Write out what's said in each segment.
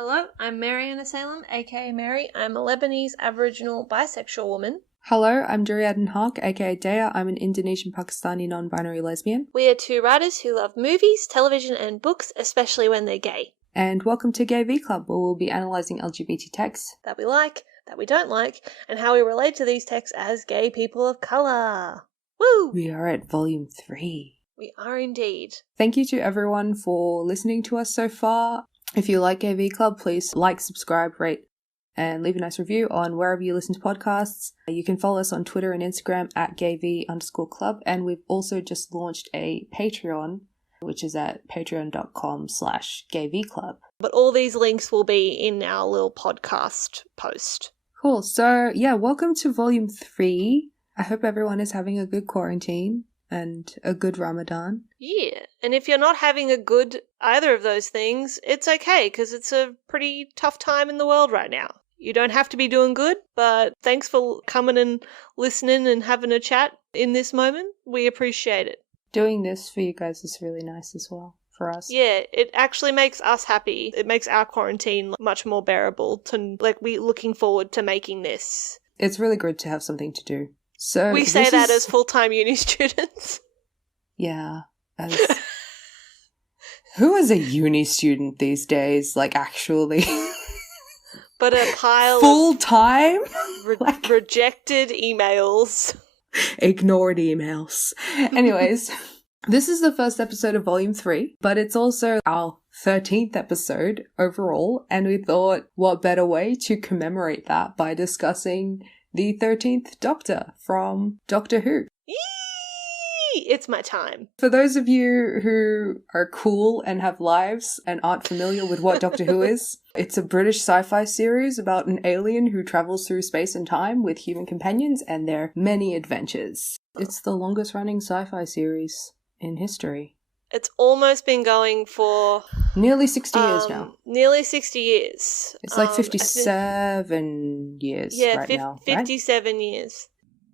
Hello, I'm Merryana Salem, aka Mary. I'm a Lebanese-Aboriginal bisexual woman. Hello, I'm Durr-e Adan Haque, aka Dea. I'm an Indonesian-Pakistani non-binary lesbian. We are two writers who love movies, television, and books, especially when they're gay. And welcome to GayV Club, where we'll be analysing LGBT texts that we like, that we don't like, and how we relate to these texts as gay people of colour. Woo! We are at Volume 3. We are indeed. Thank you to everyone for listening to us so far. If you like GayV Club, please like, subscribe, rate, and leave a nice review on wherever you listen to podcasts. You can follow us on Twitter and Instagram at GayV_club, and we've also just launched a Patreon, which is at patreon.com/GayVclub. But all these links will be in our little podcast post. Cool. So, yeah, welcome to Volume 3. I hope everyone is having a good quarantine and a good Ramadan. Yeah, and if you're not having a good either of those things, it's okay, because it's a pretty tough time in the world right now. You don't have to be doing good, but thanks for coming and listening and having a chat in this moment. We appreciate it. Doing this for you guys is really nice as well, for us. Yeah, it actually makes us happy. It makes our quarantine much more bearable. We're looking forward to making this. It's really good to have something to do. So we say that as full-time uni students. Yeah. Who is a uni student these days, actually? But a pile full-time? of rejected emails. Ignored emails. Anyways, this is the first episode of Volume 3, but it's also our 13th episode overall, and we thought, what better way to commemorate that by discussing the 13th Doctor from Doctor Who. Yee! It's my time. For those of you who are cool and have lives and aren't familiar with what Doctor Who is, it's a British sci-fi series about an alien who travels through space and time with human companions and their many adventures. It's the longest running sci-fi series in history. It's almost been going for... nearly 60 years now. Nearly 60 years. It's 57 years right now, 57 years.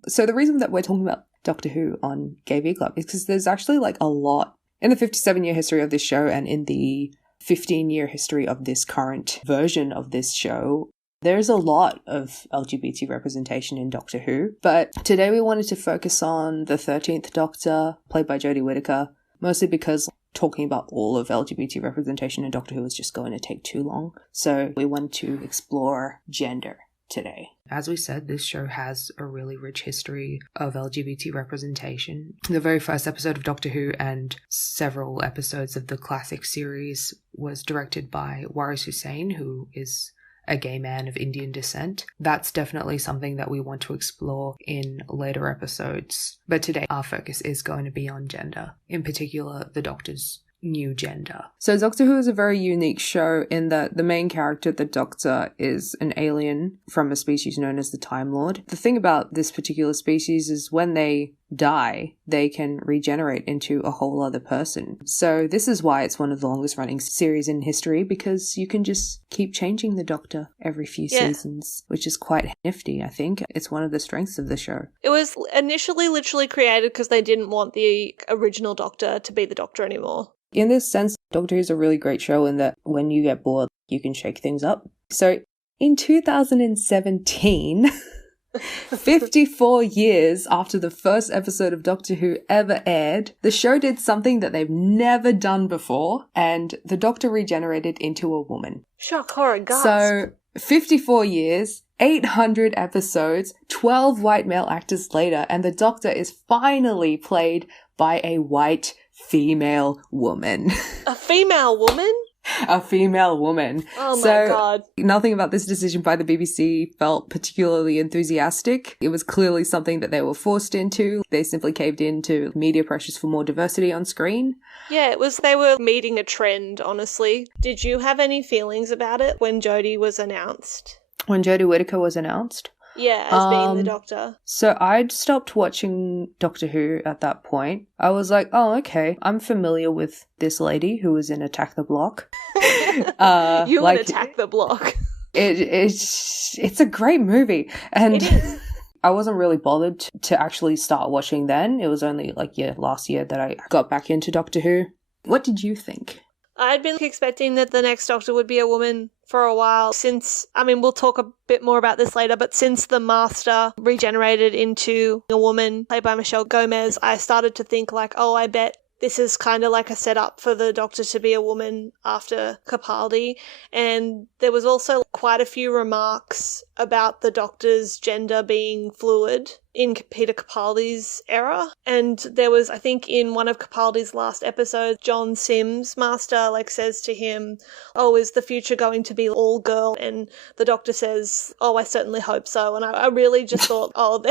So the reason that we're talking about Doctor Who on GayV Club is because there's actually a lot in the 57-year history of this show and in the 15-year history of this current version of this show. There's a lot of LGBT representation in Doctor Who, but today we wanted to focus on the 13th Doctor, played by Jodie Whittaker, mostly because talking about all of LGBT representation in Doctor Who is just going to take too long. So we wanted to explore gender today. As we said, this show has a really rich history of LGBT representation. The very first episode of Doctor Who and several episodes of the classic series was directed by Waris Hussein, who is a gay man of Indian descent. That's definitely something that we want to explore in later episodes. But today our focus is going to be on gender, in particular the Doctor's new gender. So Doctor Who is a very unique show in that the main character, the Doctor, is an alien from a species known as the Time Lord. The thing about this particular species is when they die, they can regenerate into a whole other person. So this is why it's one of the longest running series in history, because you can just keep changing the Doctor every few seasons, which is quite nifty, I think. It's one of the strengths of the show. It was initially literally created because they didn't want the original Doctor to be the Doctor anymore. In this sense, Doctor Who is a really great show in that when you get bored, you can shake things up. So in 2017, 54 years after the first episode of Doctor Who ever aired, the show did something that they've never done before, and the Doctor regenerated into a woman. Shock, horror, gasp. So 54 years, 800 episodes, 12 white male actors later, and the Doctor is finally played by a white female woman. A female woman? A female woman. Oh my god. Nothing about this decision by the BBC felt particularly enthusiastic. It was clearly something that they were forced into. They simply caved into media pressures for more diversity on screen. Yeah, they were meeting a trend, honestly. Did you have any feelings about it when Jodie was announced? When Jodie Whittaker was announced? Yeah, as being the Doctor. So I'd stopped watching Doctor Who at that point. I was like, oh, okay, I'm familiar with this lady who was in Attack the Block. You would Attack the Block. It's a great movie. And it is. I wasn't really bothered to actually start watching then. It was only last year that I got back into Doctor Who. What did you think? I'd been expecting that the next Doctor would be a woman for a while since, I mean, we'll talk a bit more about this later, but since the Master regenerated into a woman played by Michelle Gomez, I started to think like, oh, I bet this is kind of like a setup for the Doctor to be a woman after Capaldi. And there was also quite a few remarks about the Doctor's gender being fluid in Peter Capaldi's era. And there was, I think in one of Capaldi's last episodes, John Sims, Master, like says to him, oh, is the future going to be all girl? And the Doctor says, oh, I certainly hope so. And I really just thought, oh,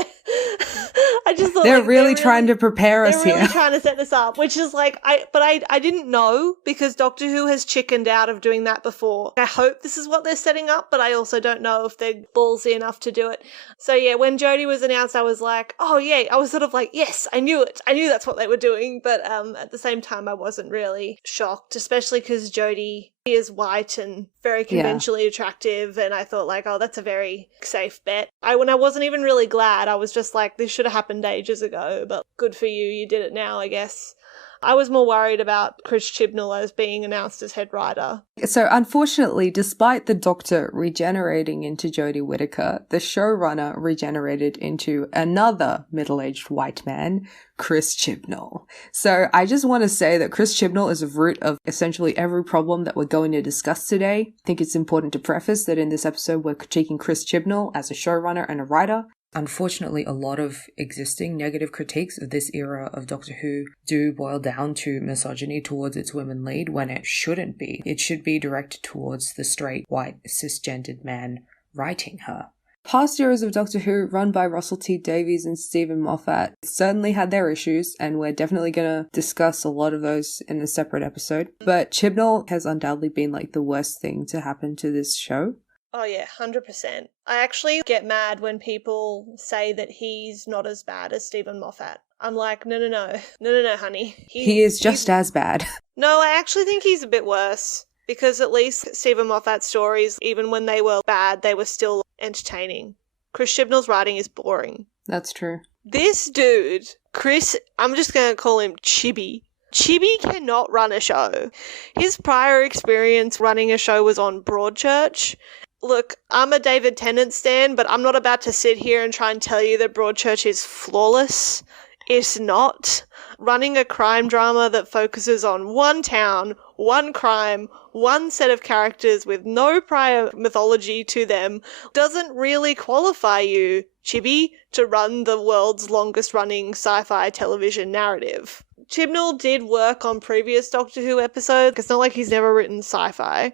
I just thought they're really trying to prepare us here. They're really trying to set this up, which is like, I didn't know because Doctor Who has chickened out of doing that before. I hope this is what they're setting up, but I also don't know if they're ballsy enough to do it. So yeah, when Jodie was announced, I was like, oh yeah, I was sort of like, yes, I knew it. I knew that's what they were doing. But at the same time, I wasn't really shocked, especially because Jodie is white and very conventionally attractive. And I thought like, oh, that's a very safe bet. When I wasn't even really glad, I was just like, this should have happened ages ago, but good for you. You did it now, I guess. I was more worried about Chris Chibnall as being announced as head writer. So unfortunately, despite the Doctor regenerating into Jodie Whittaker, the showrunner regenerated into another middle-aged white man, Chris Chibnall. So I just want to say that Chris Chibnall is the root of essentially every problem that we're going to discuss today. I think it's important to preface that in this episode we're critiquing Chris Chibnall as a showrunner and a writer. Unfortunately, a lot of existing negative critiques of this era of Doctor Who do boil down to misogyny towards its women lead when it shouldn't be. It should be directed towards the straight, white, cisgendered man writing her. Past eras of Doctor Who, run by Russell T Davies and Stephen Moffat, certainly had their issues, and we're definitely going to discuss a lot of those in a separate episode. But Chibnall has undoubtedly been like the worst thing to happen to this show. Oh yeah, 100%. I actually get mad when people say that he's not as bad as Stephen Moffat. I'm like, no, honey. He is just as bad. No, I actually think he's a bit worse. Because at least Stephen Moffat's stories, even when they were bad, they were still entertaining. Chris Chibnall's writing is boring. That's true. This dude, Chris, I'm just going to call him Chibi. Chibi cannot run a show. His prior experience running a show was on Broadchurch. Look, I'm a David Tennant stan, but I'm not about to sit here and try and tell you that Broadchurch is flawless. It's not. Running a crime drama that focuses on one town, one crime, one set of characters with no prior mythology to them doesn't really qualify you, Chibi, to run the world's longest running sci-fi television narrative. Chibnall did work on previous Doctor Who episodes. It's not like he's never written sci-fi.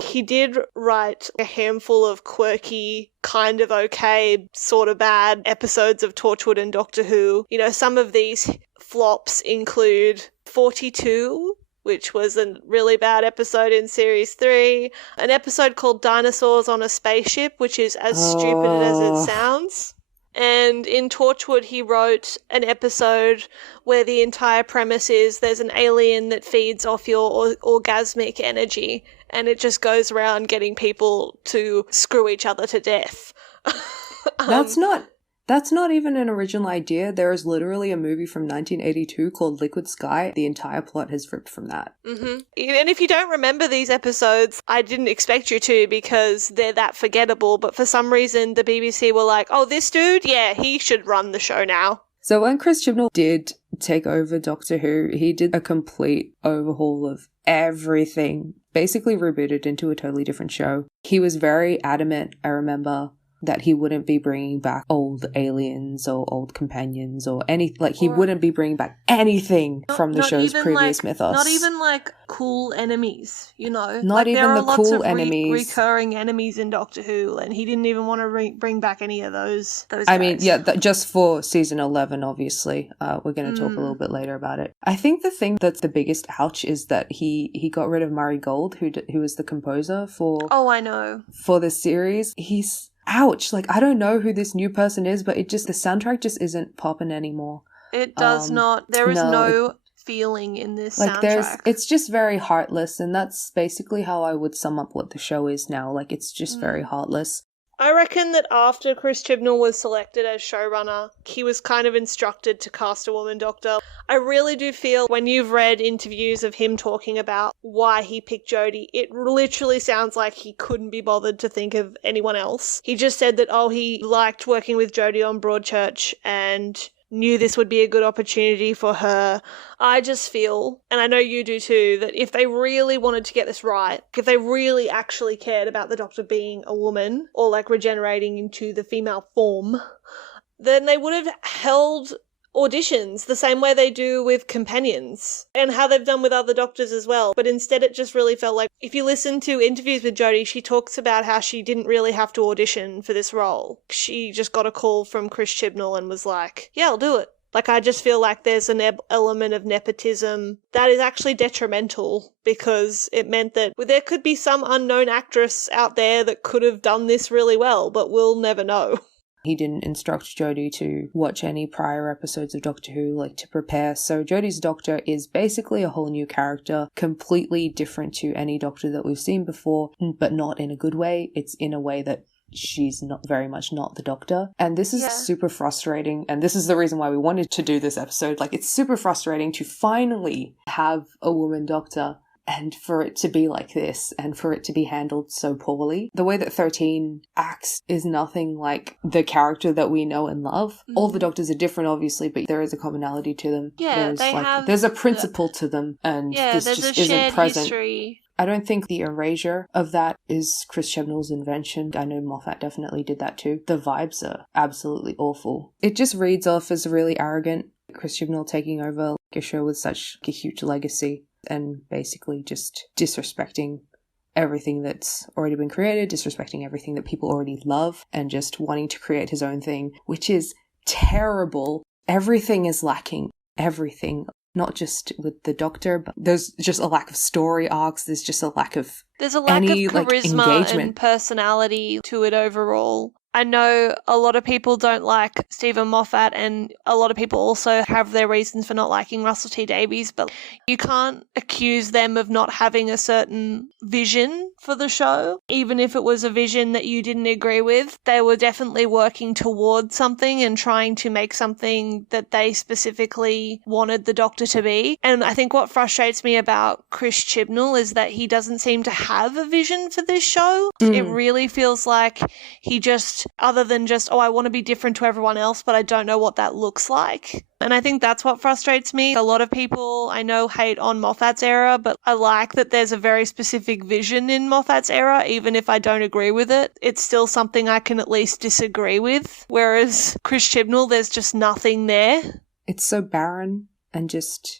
He did write a handful of quirky, kind of okay, sort of bad episodes of Torchwood and Doctor Who. You know, some of these flops include 42, which was a really bad episode in Series 3, an episode called Dinosaurs on a Spaceship, which is as stupid as it sounds. And in Torchwood, he wrote an episode where the entire premise is there's an alien that feeds off your orgasmic energy, and it just goes around getting people to screw each other to death. That's not even an original idea. There is literally a movie from 1982 called Liquid Sky. The entire plot has ripped from that. Mm-hmm. And if you don't remember these episodes, I didn't expect you to because they're that forgettable. But for some reason, the BBC were like, oh, this dude, yeah, he should run the show now. So when Chris Chibnall did take over Doctor Who, he did a complete overhaul of everything. Basically rebooted into a totally different show. He was very adamant, I remember, that he wouldn't be bringing back old aliens or old companions or any, like, he wouldn't be bringing back anything from the show's previous mythos. Not even, like, cool enemies, you know? Not even the cool enemies. Recurring enemies in Doctor Who, and he didn't even want to bring back any of those guys. I mean, yeah, just for season 11, obviously. We're going to talk a little bit later about it. I think the thing that's the biggest ouch is that he got rid of Murray Gold, who was the composer for... Oh, I know. For the series. Ouch, like, I don't know who this new person is, but the soundtrack just isn't popping anymore. It does not. There is no feeling in this soundtrack. It's just very heartless, and that's basically how I would sum up what the show is now. Like, it's just very heartless. I reckon that after Chris Chibnall was selected as showrunner, he was kind of instructed to cast a woman doctor. I really do feel when you've read interviews of him talking about why he picked Jodie, it literally sounds like he couldn't be bothered to think of anyone else. He just said that, he liked working with Jodie on Broadchurch and knew this would be a good opportunity for her. I just feel, and I know you do too, that if they really wanted to get this right, if they really actually cared about the Doctor being a woman or like regenerating into the female form, then they would have held auditions the same way they do with companions and how they've done with other doctors as well. But instead it just really felt like, if you listen to interviews with Jodie, she talks about how she didn't really have to audition for this role. She just got a call from Chris Chibnall and was like, yeah, I'll do it. Like, I just feel like there's an element of nepotism that is actually detrimental, because it meant that there could be some unknown actress out there that could have done this really well, but we'll never know. He didn't instruct Jodie to watch any prior episodes of Doctor Who, like to prepare. So Jodie's Doctor is basically a whole new character, completely different to any Doctor that we've seen before, but not in a good way. It's in a way that she's not very much not the Doctor. And this is super frustrating. And this is the reason why we wanted to do this episode. Like, it's super frustrating to finally have a woman Doctor, and for it to be like this, and for it to be handled so poorly. The way that 13 acts is nothing like the character that we know and love. All the Doctors are different, obviously, but there is a commonality to them. Yeah, there's a principle to them, and this just isn't present. History. I don't think the erasure of that is Chris Chibnall's invention. I know Moffat definitely did that too. The vibes are absolutely awful. It just reads off as really arrogant. Chris Chibnall taking over a show with such a huge legacy, and basically just disrespecting everything that's already been created, disrespecting everything that people already love, and just wanting to create his own thing, which is terrible. Everything is lacking. Everything. Not just with the Doctor, but there's just a lack of story arcs. There's just a lack of charisma engagement and personality to it overall. I know a lot of people don't like Stephen Moffat, and a lot of people also have their reasons for not liking Russell T Davies, but you can't accuse them of not having a certain vision for the show. Even if it was a vision that you didn't agree with, they were definitely working towards something and trying to make something that they specifically wanted the Doctor to be. And I think what frustrates me about Chris Chibnall is that he doesn't seem to have a vision for this show. It really feels like he just, other than just, I want to be different to everyone else, but I don't know what that looks like. And I think that's what frustrates me. A lot of people I know hate on Moffat's era, but I like that there's a very specific vision in Moffat's era. Even if I don't agree with it, it's still something I can at least disagree with. Whereas Chris Chibnall, there's just nothing there. It's so barren, and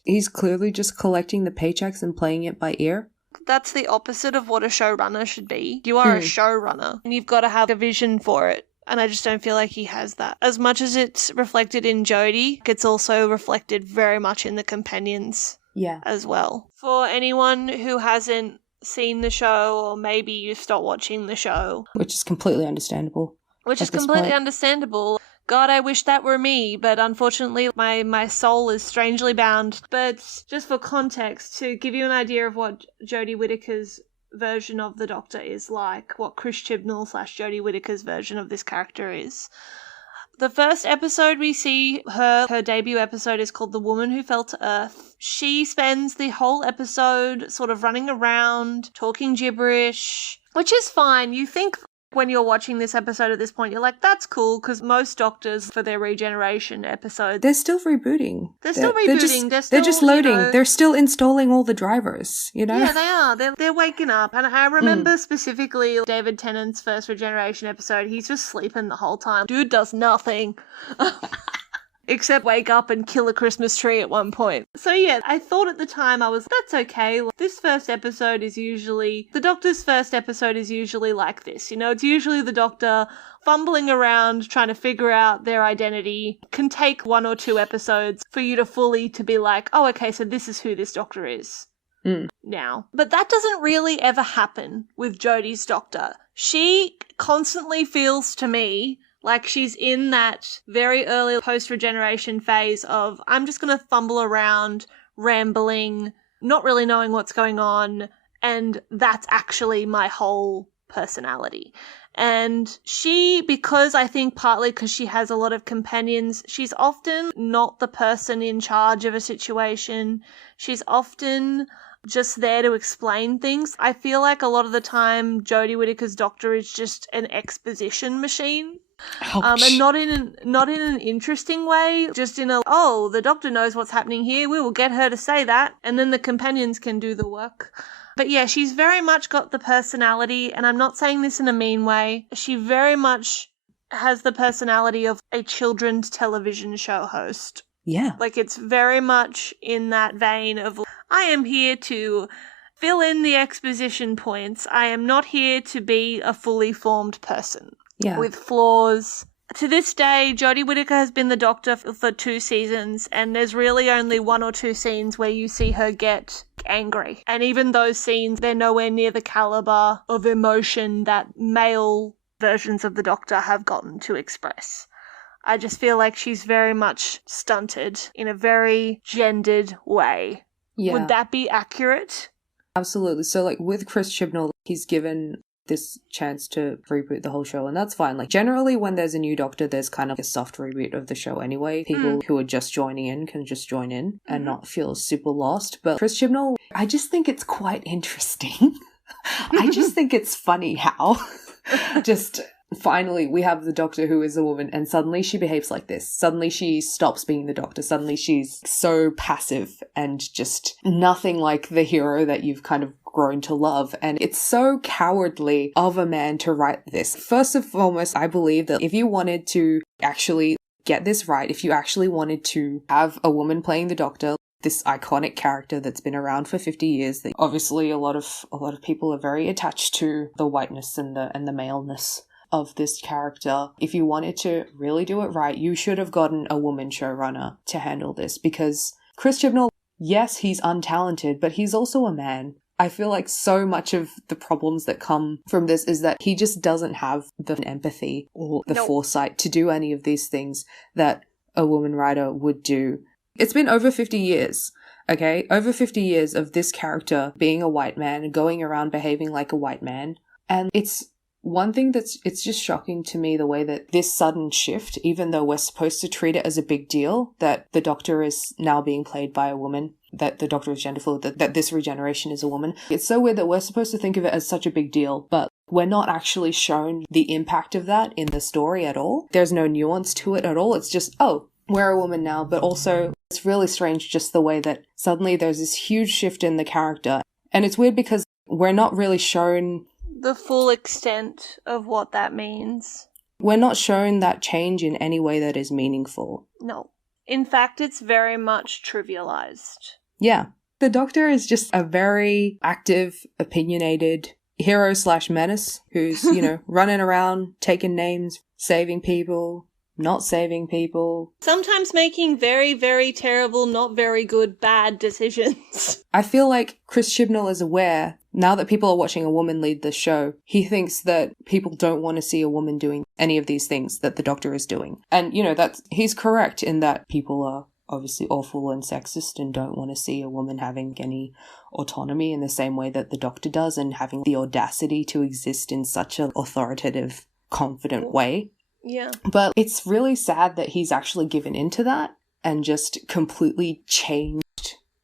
he's clearly just collecting the paychecks and playing it by ear. That's the opposite of what a showrunner should be. You are a showrunner, and you've got to have a vision for it. And I just don't feel like he has that. As much as it's reflected in Jodie, it's also reflected very much in the companions as well. For anyone who hasn't seen the show, or maybe you've stopped watching the show. Which is completely understandable. Understandable. God, I wish that were me, but unfortunately my soul is strangely bound. But just for context, to give you an idea of what Jodie Whittaker's version of the Doctor is like, what Chris Chibnall / Jodie Whittaker's version of this character is. The first episode we see her debut episode is called The Woman Who Fell to Earth. She spends the whole episode sort of running around, talking gibberish, which is fine. You think when you're watching this episode at this point, you're like, that's cool, because most Doctors, for their regeneration episodes, they're still rebooting. They're just loading. They're still installing all the drivers, Yeah, they are. They're waking up. And I remember specifically David Tennant's first regeneration episode. He's just sleeping the whole time. Dude does nothing. Except wake up and kill a Christmas tree at one point. So yeah, I thought at the time, that's okay. This first episode is usually, the Doctor's first episode is usually like this. It's usually the Doctor fumbling around trying to figure out their identity. Can take 1 or 2 episodes for you to fully to be like, oh, okay, so this is who this Doctor is now. But that doesn't really ever happen with Jodie's Doctor. She constantly feels to me like she's in that very early post-regeneration phase of, I'm just going to fumble around, rambling, not really knowing what's going on, and that's actually my whole personality. And she, because I think partly because she has a lot of companions, she's often not the person in charge of a situation. She's often just there to explain things. I feel like a lot of the time Jodie Whittaker's doctor is just an exposition machine. And not in an interesting way, just in a, oh, the doctor knows what's happening here, we will get her to say that, and then the companions can do the work. But yeah, she's very much got the personality, and I'm not saying this in a mean way. She very much has the personality of a children's television show host. Yeah. Like, it's very much in that vein of, I am here to fill in the exposition points. I am not here to be a fully formed person. Yeah. With flaws. To this day, Jodie Whittaker has been the Doctor for 2 seasons, and there's really only 1 or 2 scenes where you see her get angry. And even those scenes, they're nowhere near the caliber of emotion that male versions of the Doctor have gotten to express. I just feel like she's very much stunted in a very gendered way. Yeah. Would that be accurate? Absolutely. So, like, with Chris Chibnall, he's given this chance to reboot the whole show, and that's fine. Like, generally when there's a new Doctor, there's kind of a soft reboot of the show anyway. People who are just joining in can just join in and not feel super lost. But Chris Chibnall, I just think it's quite interesting. I just think it's funny how just finally we have the Doctor who is a woman, and suddenly she behaves like this. Suddenly she stops being the Doctor. Suddenly she's so passive and just nothing like the hero that you've kind of grown to love. And it's so cowardly of a man to write this. First and foremost, I believe that if you wanted to actually get this right, if you actually wanted to have a woman playing the Doctor, this iconic character that's been around for 50 years, that obviously a lot of people are very attached to the whiteness and the maleness of this character. If you wanted to really do it right, you should have gotten a woman showrunner to handle this, because Chris Chibnall, yes, he's untalented, but he's also a man. I feel like so much of the problems that come from this is that he just doesn't have the empathy or the foresight to do any of these things that a woman writer would do. It's been over 50 years, okay? Over 50 years of this character being a white man and going around behaving like a white man. And it's one thing it's just shocking to me, the way that this sudden shift, even though we're supposed to treat it as a big deal, that the Doctor is now being played by a woman, that the Doctor is gender fluid, that this regeneration is a woman. It's so weird that we're supposed to think of it as such a big deal, but we're not actually shown the impact of that in the story at all. There's no nuance to it at all. It's just, oh, we're a woman now, but also it's really strange just the way that suddenly there's this huge shift in the character. And it's weird because we're not really shown the full extent of what that means. We're not shown that change in any way that is meaningful. No. In fact, it's very much trivialized. Yeah. The Doctor is just a very active, opinionated hero/menace who's, running around, taking names, saving people, not saving people. Sometimes making very, very terrible, not very good, bad decisions. I feel like Chris Chibnall is aware, now that people are watching a woman lead the show, he thinks that people don't want to see a woman doing any of these things that the Doctor is doing. And, he's correct in that people are obviously awful and sexist and don't want to see a woman having any autonomy in the same way that the Doctor does, and having the audacity to exist in such an authoritative, confident way. Yeah. But it's really sad that he's actually given into that and just completely changed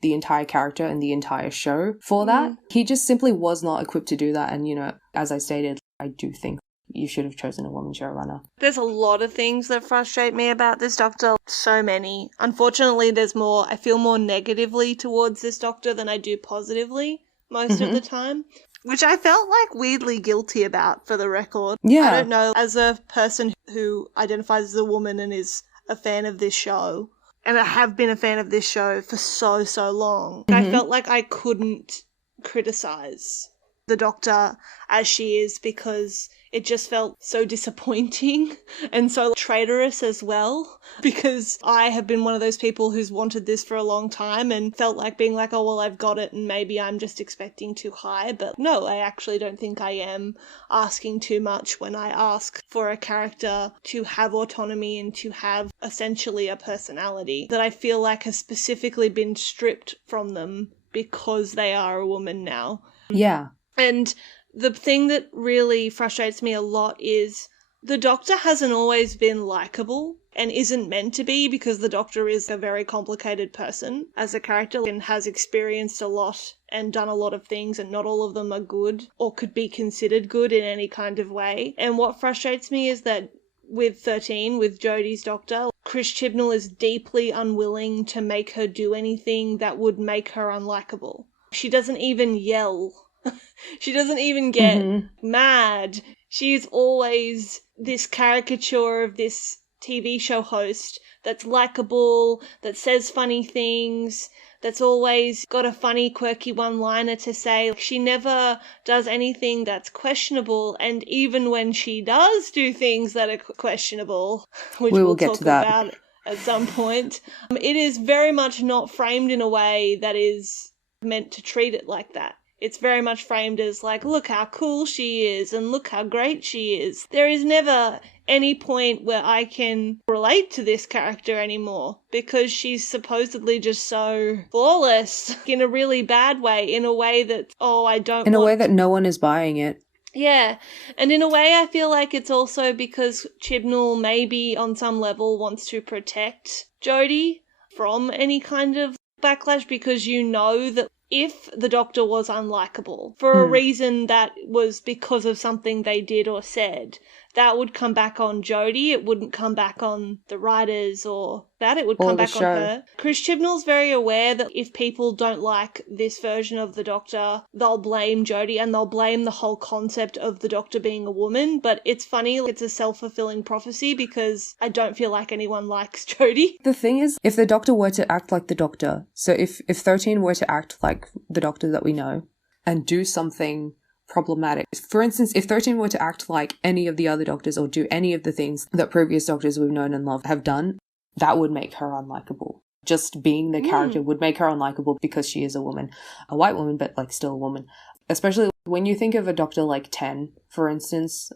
the entire character and the entire show for that. He just simply was not equipped to do that. And, as I stated, I do think you should have chosen a woman showrunner. There's a lot of things that frustrate me about this Doctor. So many. Unfortunately, I feel more negatively towards this Doctor than I do positively most of the time. Which I felt like weirdly guilty about, for the record. Yeah. I don't know, as a person who identifies as a woman and is a fan of this show, and I have been a fan of this show for so long, I felt like I couldn't criticize the Doctor as she is, because it just felt so disappointing and so traitorous as well, because I have been one of those people who's wanted this for a long time and felt like being like, oh, well, I've got it and maybe I'm just expecting too high. But no, I actually don't think I am asking too much when I ask for a character to have autonomy and to have essentially a personality that I feel like has specifically been stripped from them because they are a woman now. Yeah. And The thing that really frustrates me a lot is the Doctor hasn't always been likeable and isn't meant to be, because the Doctor is a very complicated person as a character and has experienced a lot and done a lot of things, and not all of them are good or could be considered good in any kind of way. And what frustrates me is that with 13, with Jodie's Doctor, Chris Chibnall is deeply unwilling to make her do anything that would make her unlikable. She doesn't even yell. She doesn't even get mad. She's always this caricature of this TV show host that's likable, that says funny things, that's always got a funny, quirky one-liner to say. She never does anything that's questionable, and even when she does do things that are questionable, which we'll talk about at some point, it is very much not framed in a way that is meant to treat it like that. It's very much framed as like, look how cool she is and look how great she is. There is never any point where I can relate to this character anymore, because she's supposedly just so flawless in a really bad way, in a way that, in a way that no one is buying it. Yeah, and in a way I feel like it's also because Chibnall maybe on some level wants to protect Jodie from any kind of backlash, because you know that if the Doctor was unlikable for a reason that was because of something they did or said, that would come back on Jodie. It wouldn't come back on the writers or that. It would come back on her. Chris Chibnall's very aware that if people don't like this version of the Doctor, they'll blame Jodie and they'll blame the whole concept of the Doctor being a woman. But it's funny, it's a self-fulfilling prophecy, because I don't feel like anyone likes Jodie. The thing is, if the Doctor were to act like the Doctor, so if 13 were to act like the Doctor that we know and do something problematic. For instance, if 13 were to act like any of the other Doctors or do any of the things that previous Doctors we've known and loved have done, that would make her unlikable. Just being the character would make her unlikable because she is a woman. A white woman, but like still a woman. Especially when you think of a Doctor like 10, for instance,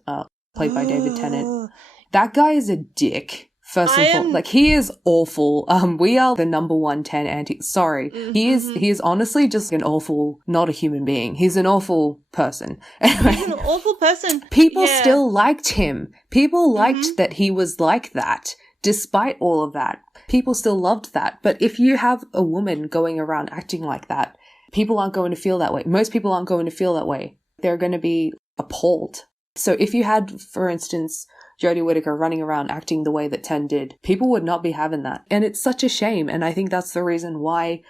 played by David Tennant. That guy is a dick. First and foremost, like, he is awful. We are the number 1 10 anti. Sorry, he is honestly just an awful, not a human being. He's an awful person. Anyway, he's an awful person. People still liked him. People liked that he was like that, despite all of that. People still loved that. But if you have a woman going around acting like that, people aren't going to feel that way. Most people aren't going to feel that way. They're going to be appalled. So if you had, for instance, Jodie Whittaker running around acting the way that 10 did, people would not be having that. And it's such a shame. And I think that's the reason why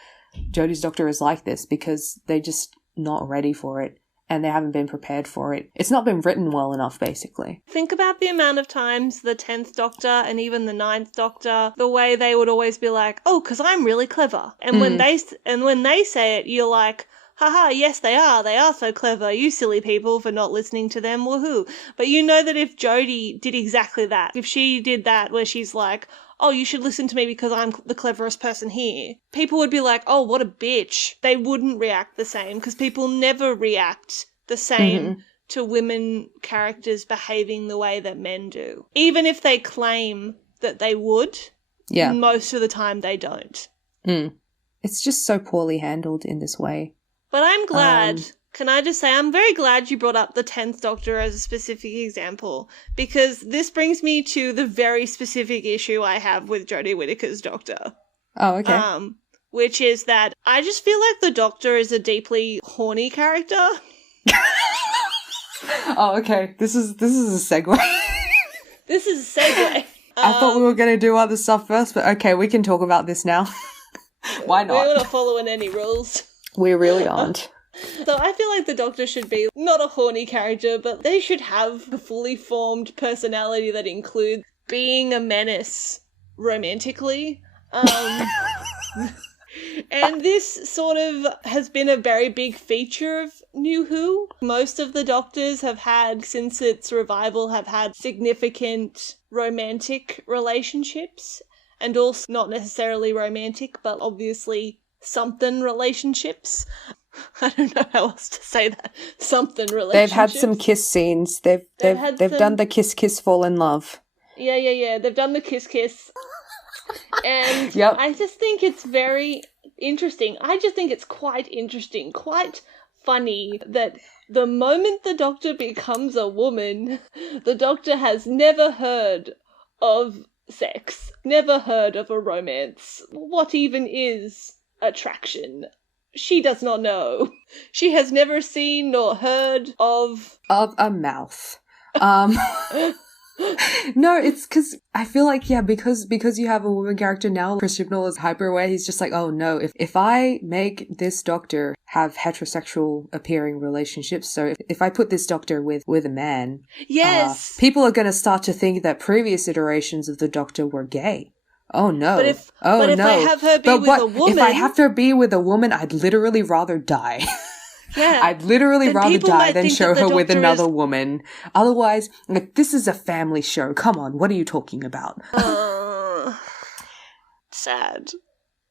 Jodie's Doctor is like this, because they're just not ready for it and they haven't been prepared for it. It's not been written well enough, basically. Think about the amount of times the 10th Doctor and even the 9th Doctor, the way they would always be like, oh, because I'm really clever. And when they say it, you're like, haha, yes, they are so clever, you silly people for not listening to them, woohoo. But you know that if Jodie did exactly that, if she did that where she's like, oh, you should listen to me because I'm the cleverest person here, people would be like, oh, what a bitch. They wouldn't react the same, because people never react the same to women characters behaving the way that men do. Even if they claim that they would, most of the time they don't. It's just so poorly handled in this way. But I'm glad, can I just say, I'm very glad you brought up the 10th Doctor as a specific example, because this brings me to the very specific issue I have with Jodie Whittaker's Doctor. Oh, okay. Which is that I just feel like the Doctor is a deeply horny character. Oh, okay. This is a segue. This is a segue. I thought we were going to do other stuff first, but okay, we can talk about this now. Why not? We're not following any rules. We really aren't. So I feel like the Doctor should be not a horny character, but they should have a fully formed personality that includes being a menace romantically. And this sort of has been a very big feature of New Who. Most of the Doctors have had, since its revival, have had significant romantic relationships, and also not necessarily romantic, but obviously something relationships. I don't know how else to say that. Something relationships. They've had some kiss scenes. They've done the kiss fall in love. Yeah. They've done the kiss. And I just think it's very interesting. I just think it's quite interesting, quite funny that The moment the Doctor becomes a woman, the Doctor has never heard of sex, never heard of a romance. What even is attraction? She does not know. She has never seen nor heard of a mouth. No, it's because I feel like, yeah, because you have a woman character now, Chris Chibnall is hyper aware. He's just like, oh no, if I make this Doctor have heterosexual appearing relationships, so if I put this Doctor with a man, yes, people are going to start to think that previous iterations of the Doctor were gay. Oh no. But if I have her be with a woman, if I have her be with a woman, I'd literally rather die. Yeah. I'd literally rather die than show her with another woman. Otherwise, like, this is a family show. Come on, what are you talking about? Sad.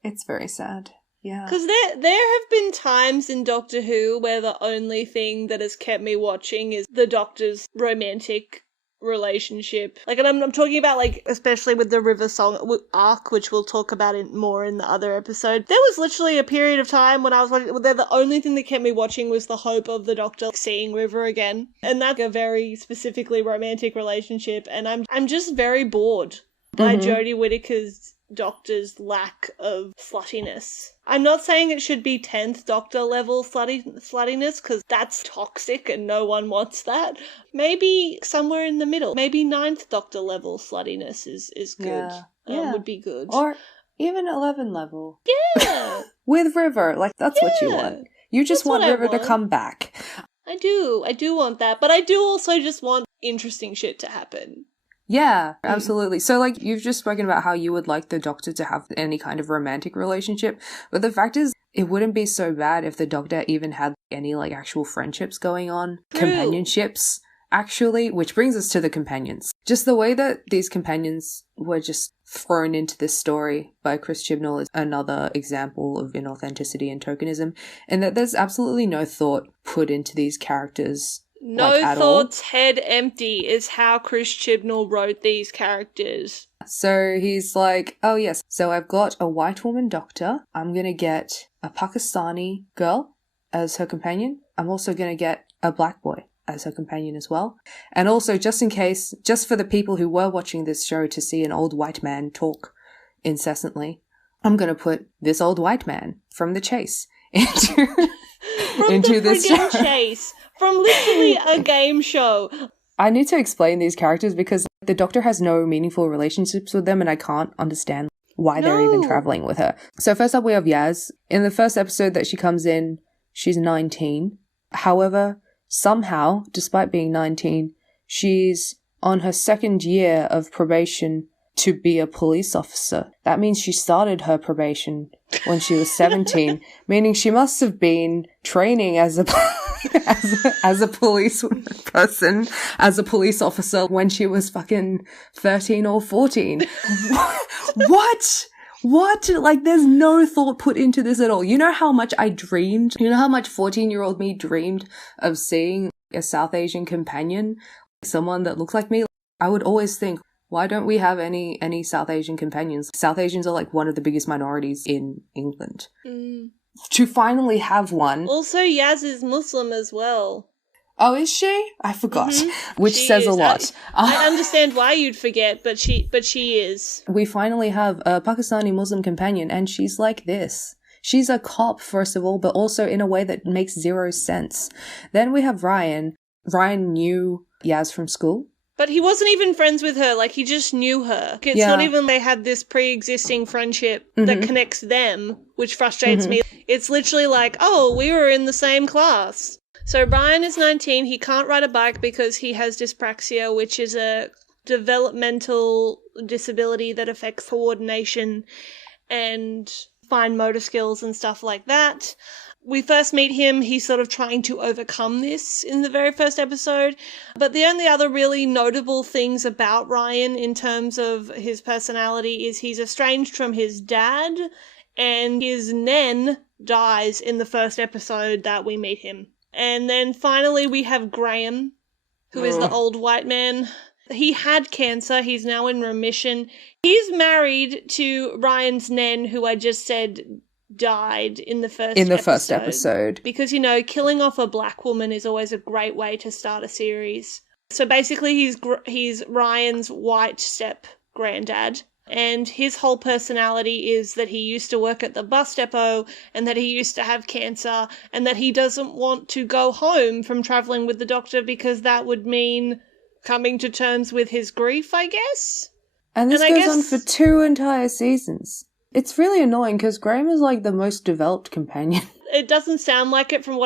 It's very sad. Yeah. Because there have been times in Doctor Who where the only thing that has kept me watching is the Doctor's romantic relationship. Like, and I'm talking about, like, especially with the River Song arc, which we'll talk about more in the other episode. There was literally a period of time when I was watching, the only thing that kept me watching was the hope of the Doctor seeing River again. And that's a very specifically romantic relationship, and I'm just very bored by Jodie Whittaker's Doctor's lack of sluttiness. I'm not saying it should be 10th Doctor level sluttiness, because that's toxic and no one wants that. Maybe somewhere in the middle. Maybe 9th Doctor level sluttiness is good. Yeah. Would be good. Or even 11 level. Yeah! With River. Like, that's what you want. You just want River to come back. I do want that. But I do also just want interesting shit to happen. Yeah, absolutely. So, like, you've just spoken about how you would like the Doctor to have any kind of romantic relationship, but the fact is, it wouldn't be so bad if the Doctor even had any, like, actual friendships going on. True. Companionships, actually, which brings us to the companions. Just the way that these companions were just thrown into this story by Chris Chibnall is another example of inauthenticity and tokenism, and that there's absolutely no thought put into these characters. No thoughts, head empty is how Chris Chibnall wrote these characters. So he's like, oh yes, so I've got a white woman Doctor. I'm going to get a Pakistani girl as her companion. I'm also going to get a black boy as her companion as well. And also, just in case, just for the people who were watching this show to see an old white man talk incessantly, I'm going to put this old white man from The Chase into this show. Chase. From literally a game show. I need to explain these characters because the Doctor has no meaningful relationships with them and I can't understand why they're even traveling with her. So first up we have Yaz. In the first episode that she comes in, she's 19. However, somehow, despite being 19, she's on her second year of probation to be a police officer. That means she started her probation when she was 17, meaning she must have been training as a police person, as a police officer when she was fucking 13 or 14. What? Like, there's no thought put into this at all. You know how much I dreamed? You know how much 14-year-old me dreamed of seeing a South Asian companion? Someone that looked like me? I would always think, why don't we have any South Asian companions? South Asians are like one of the biggest minorities in England. To finally have one. Also, Yaz is Muslim as well. Oh, is she? I forgot. Which she says a lot. I understand why you'd forget, but she is. We finally have a Pakistani Muslim companion, and she's like this. She's a cop, first of all, but also in a way that makes zero sense. Then we have Ryan. Ryan knew Yaz from school. But he wasn't even friends with her, like, he just knew her. It's not even they had this pre-existing friendship that connects them, which frustrates me. It's literally like, oh, we were in the same class. So Ryan is 19, he can't ride a bike because he has dyspraxia, which is a developmental disability that affects coordination and fine motor skills and stuff like that. We first meet him, he's sort of trying to overcome this in the very first episode. But the only other really notable things about Ryan in terms of his personality is he's estranged from his dad, and his nan dies in the first episode that we meet him. And then finally we have Graham, who is the old white man. He had cancer, he's now in remission. He's married to Ryan's nan, who I just said died in the first episode. Because, you know, killing off a black woman is always a great way to start a series. So basically he's Ryan's white step granddad, and his whole personality is that he used to work at the bus depot and that he used to have cancer and that he doesn't want to go home from traveling with the doctor because that would mean coming to terms with his grief, I guess. And this goes on for 2 entire seasons. It's really annoying because Graham is like the most developed companion. It doesn't sound like it from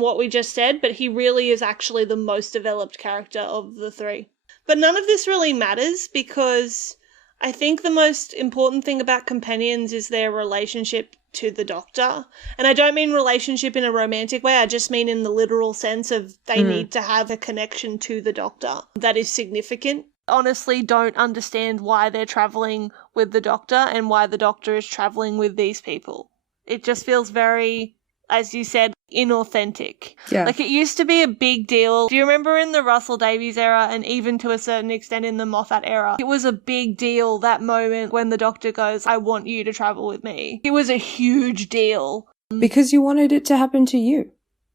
what we just said, but he really is actually the most developed character of the 3. But none of this really matters because I think the most important thing about companions is their relationship to the doctor. And I don't mean relationship in a romantic way, I just mean in the literal sense of they need to have a connection to the doctor that is significant. Honestly, don't understand why they're travelling with the doctor and why the doctor is travelling with these people. It just feels very, as you said, inauthentic. Yeah. Like, it used to be a big deal. Do you remember in the Russell Davies era and even to a certain extent in the Moffat era? It was a big deal, that moment when the doctor goes, I want you to travel with me. It was a huge deal. Because you wanted it to happen to you.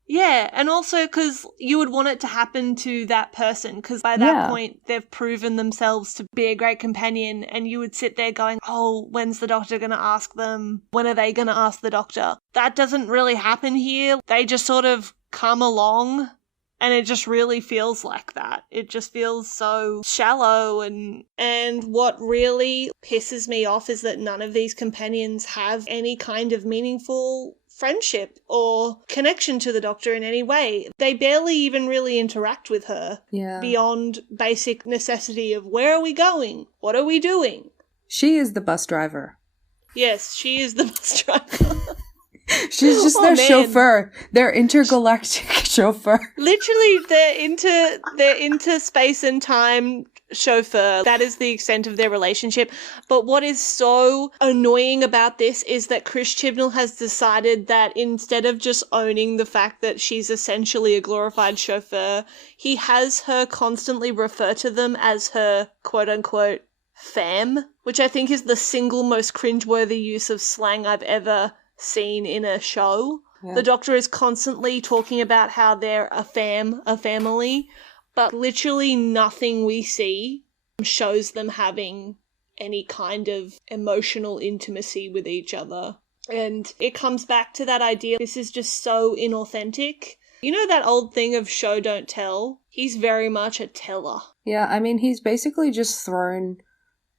Yeah, and also because you would want it to happen to that person, because by that point they've proven themselves to be a great companion, and you would sit there going, oh, when's the doctor going to ask them? When are they going to ask the doctor? That doesn't really happen here. They just sort of come along, and it just really feels like that. It just feels so shallow, and what really pisses me off is that none of these companions have any kind of meaningful friendship or connection to the doctor in any way. They barely even really interact with her beyond basic necessity of where are we going? What are we doing? She is the bus driver. Yes, she is the bus driver. She's just their chauffeur. Their intergalactic chauffeur. Literally, they're into space and time chauffeur. That is the extent of their relationship. But what is so annoying about this is that Chris Chibnall has decided that instead of just owning the fact that she's essentially a glorified chauffeur, he has her constantly refer to them as her quote-unquote fam, which I think is the single most cringeworthy use of slang I've ever seen in a show. Yeah. The doctor is constantly talking about how they're a family, but literally nothing we see shows them having any kind of emotional intimacy with each other. And it comes back to that idea, this is just so inauthentic. You know that old thing of show don't tell? He's very much a teller. Yeah, I mean, he's basically just thrown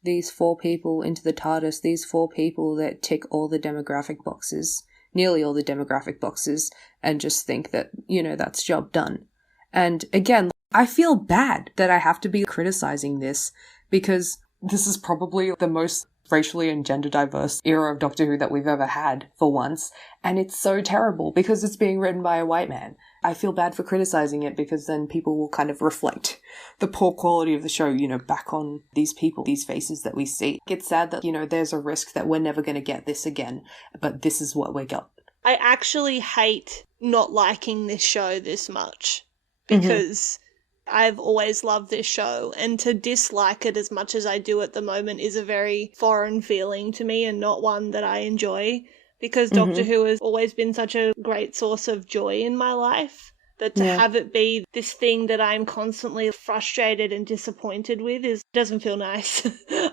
these 4 people into the TARDIS, these 4 people that tick all the demographic boxes, nearly all the demographic boxes, and just think that, you know, that's job done. And again, I feel bad that I have to be criticizing this because this is probably the most racially and gender diverse era of Doctor Who that we've ever had for once. And it's so terrible because it's being written by a white man. I feel bad for criticizing it because then people will kind of reflect the poor quality of the show, you know, back on these people, these faces that we see. It's sad that, you know, there's a risk that we're never going to get this again, but this is what we got. I actually hate not liking this show this much because I've always loved this show, and to dislike it as much as I do at the moment is a very foreign feeling to me and not one that I enjoy, because Doctor Who has always been such a great source of joy in my life that to have it be this thing that I'm constantly frustrated and disappointed with doesn't feel nice.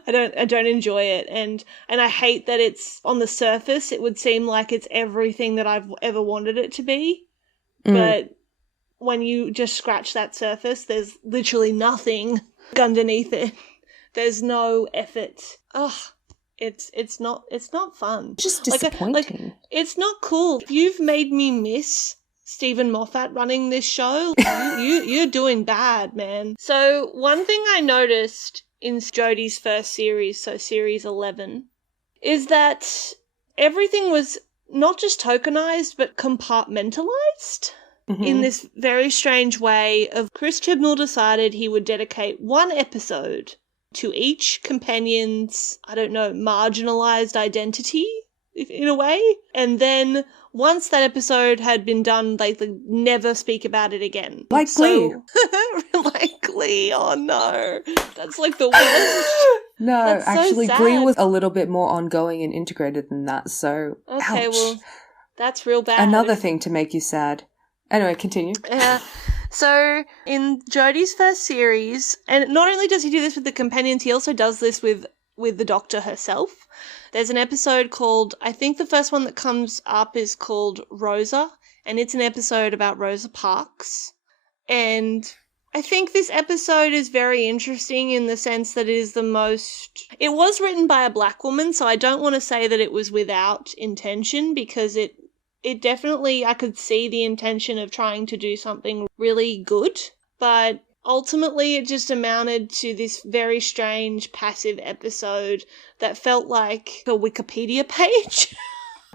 I don't enjoy it, and I hate that it's on the surface it would seem like it's everything that I've ever wanted it to be, but when you just scratch that surface, there's literally nothing underneath it. There's no effort. Ugh, it's not fun. Just disappointing. It's not cool. If you've made me miss Stephen Moffat running this show, you're doing bad, man. So one thing I noticed in Jodie's first series, so series 11, is that everything was not just tokenized, but compartmentalized. In this very strange way of Chris Chibnall decided he would dedicate one episode to each companion's, I don't know, marginalized identity, in a way. And then once that episode had been done, they never speak about it again. Like Glee. Like Glee, oh no. That's like the worst. No, That's so actually, sad. Glee was a little bit more ongoing and integrated than that, so Okay, ouch. well, that's real bad. Another thing to make you sad. Anyway, continue. So, in Jodie's first series, and not only does he do this with the companions, he also does this with the Doctor herself. There's an episode called, I think the first one that comes up is called Rosa, and it's an episode about Rosa Parks. And I think this episode is very interesting in the sense that it was written by a black woman, so I don't want to say that it was without intention, because it definitely, I could see the intention of trying to do something really good, but ultimately it just amounted to this very strange passive episode that felt like a Wikipedia page.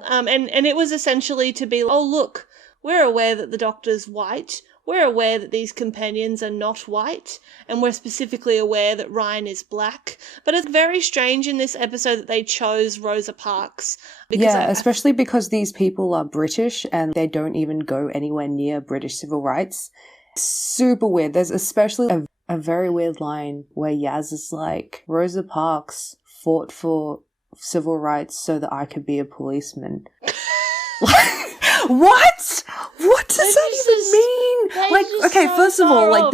And it was essentially to be, oh look, we're aware that the Doctor's white, we're aware that these companions are not white, and we're specifically aware that Ryan is black. But it's very strange in this episode that they chose Rosa Parks. Especially because these people are British and they don't even go anywhere near British civil rights. Super weird. There's especially a very weird line where Yaz is like, Rosa Parks fought for civil rights so that I could be a policeman. What? What does that even mean? Like, okay, first of all, like,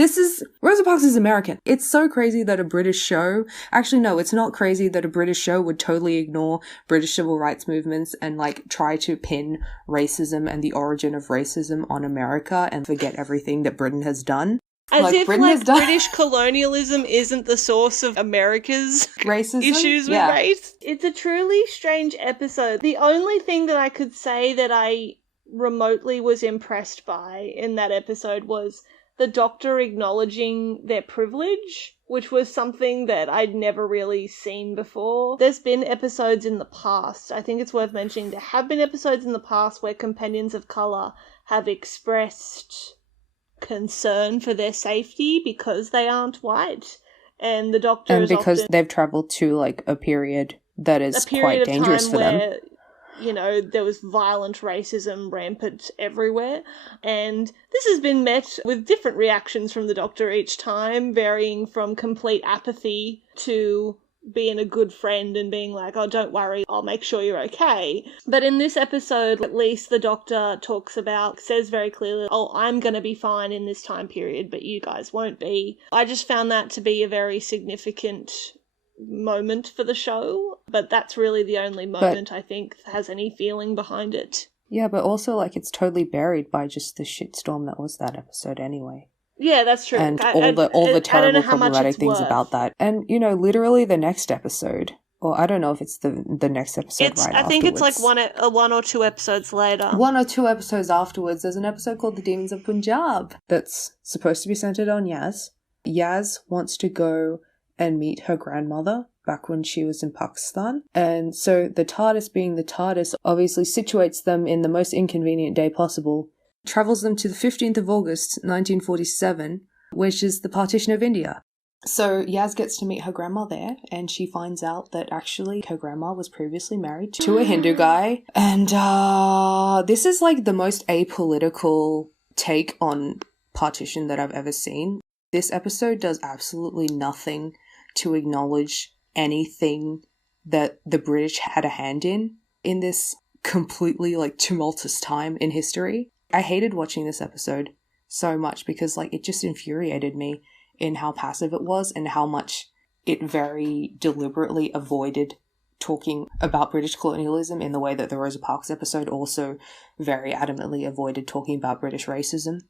Rosa Parks is American. It's so crazy that a British show, actually no, it's not crazy that a British show would totally ignore British civil rights movements and like try to pin racism and the origin of racism on America and forget everything that Britain has done. As if British colonialism isn't the source of America's racism issues with race. It's a truly strange episode. The only thing that I could say that I remotely was impressed by in that episode was the Doctor acknowledging their privilege, which was something that I'd never really seen before. There's been episodes in the past, I think it's worth mentioning, there have been episodes in the past where companions of colour have expressed concern for their safety because they aren't white, and the Doctor and because they've travelled to like a period that is quite dangerous for them. You know, there was violent racism rampant everywhere, and this has been met with different reactions from the Doctor each time, varying from complete apathy to being a good friend and being like, oh, don't worry, I'll make sure you're okay. But in this episode, at least the Doctor says very clearly, oh, I'm going to be fine in this time period, but you guys won't be. I just found that to be a very significant moment for the show, but that's really the only moment I think has any feeling behind it. Yeah, but also like it's totally buried by just the shitstorm that was that episode anyway. Yeah, that's true. And all the terrible problematic things about that. And, you know, literally the next episode, or I don't know if it's the next episode I think it's like one or two episodes later. 1 or 2 episodes afterwards, there's an episode called The Demons of Punjab that's supposed to be centered on Yaz. Yaz wants to go and meet her grandmother back when she was in Pakistan. And so the TARDIS, being the TARDIS, obviously situates them in the most inconvenient day possible, travels them to the 15th of August, 1947, which is the partition of India. So Yaz gets to meet her grandma there, and she finds out that actually her grandma was previously married to a Hindu guy. And this is like the most apolitical take on partition that I've ever seen. This episode does absolutely nothing to acknowledge anything that the British had a hand in this completely like tumultuous time in history. I hated watching this episode so much because like it just infuriated me in how passive it was and how much it very deliberately avoided talking about British colonialism in the way that the Rosa Parks episode also very adamantly avoided talking about British racism.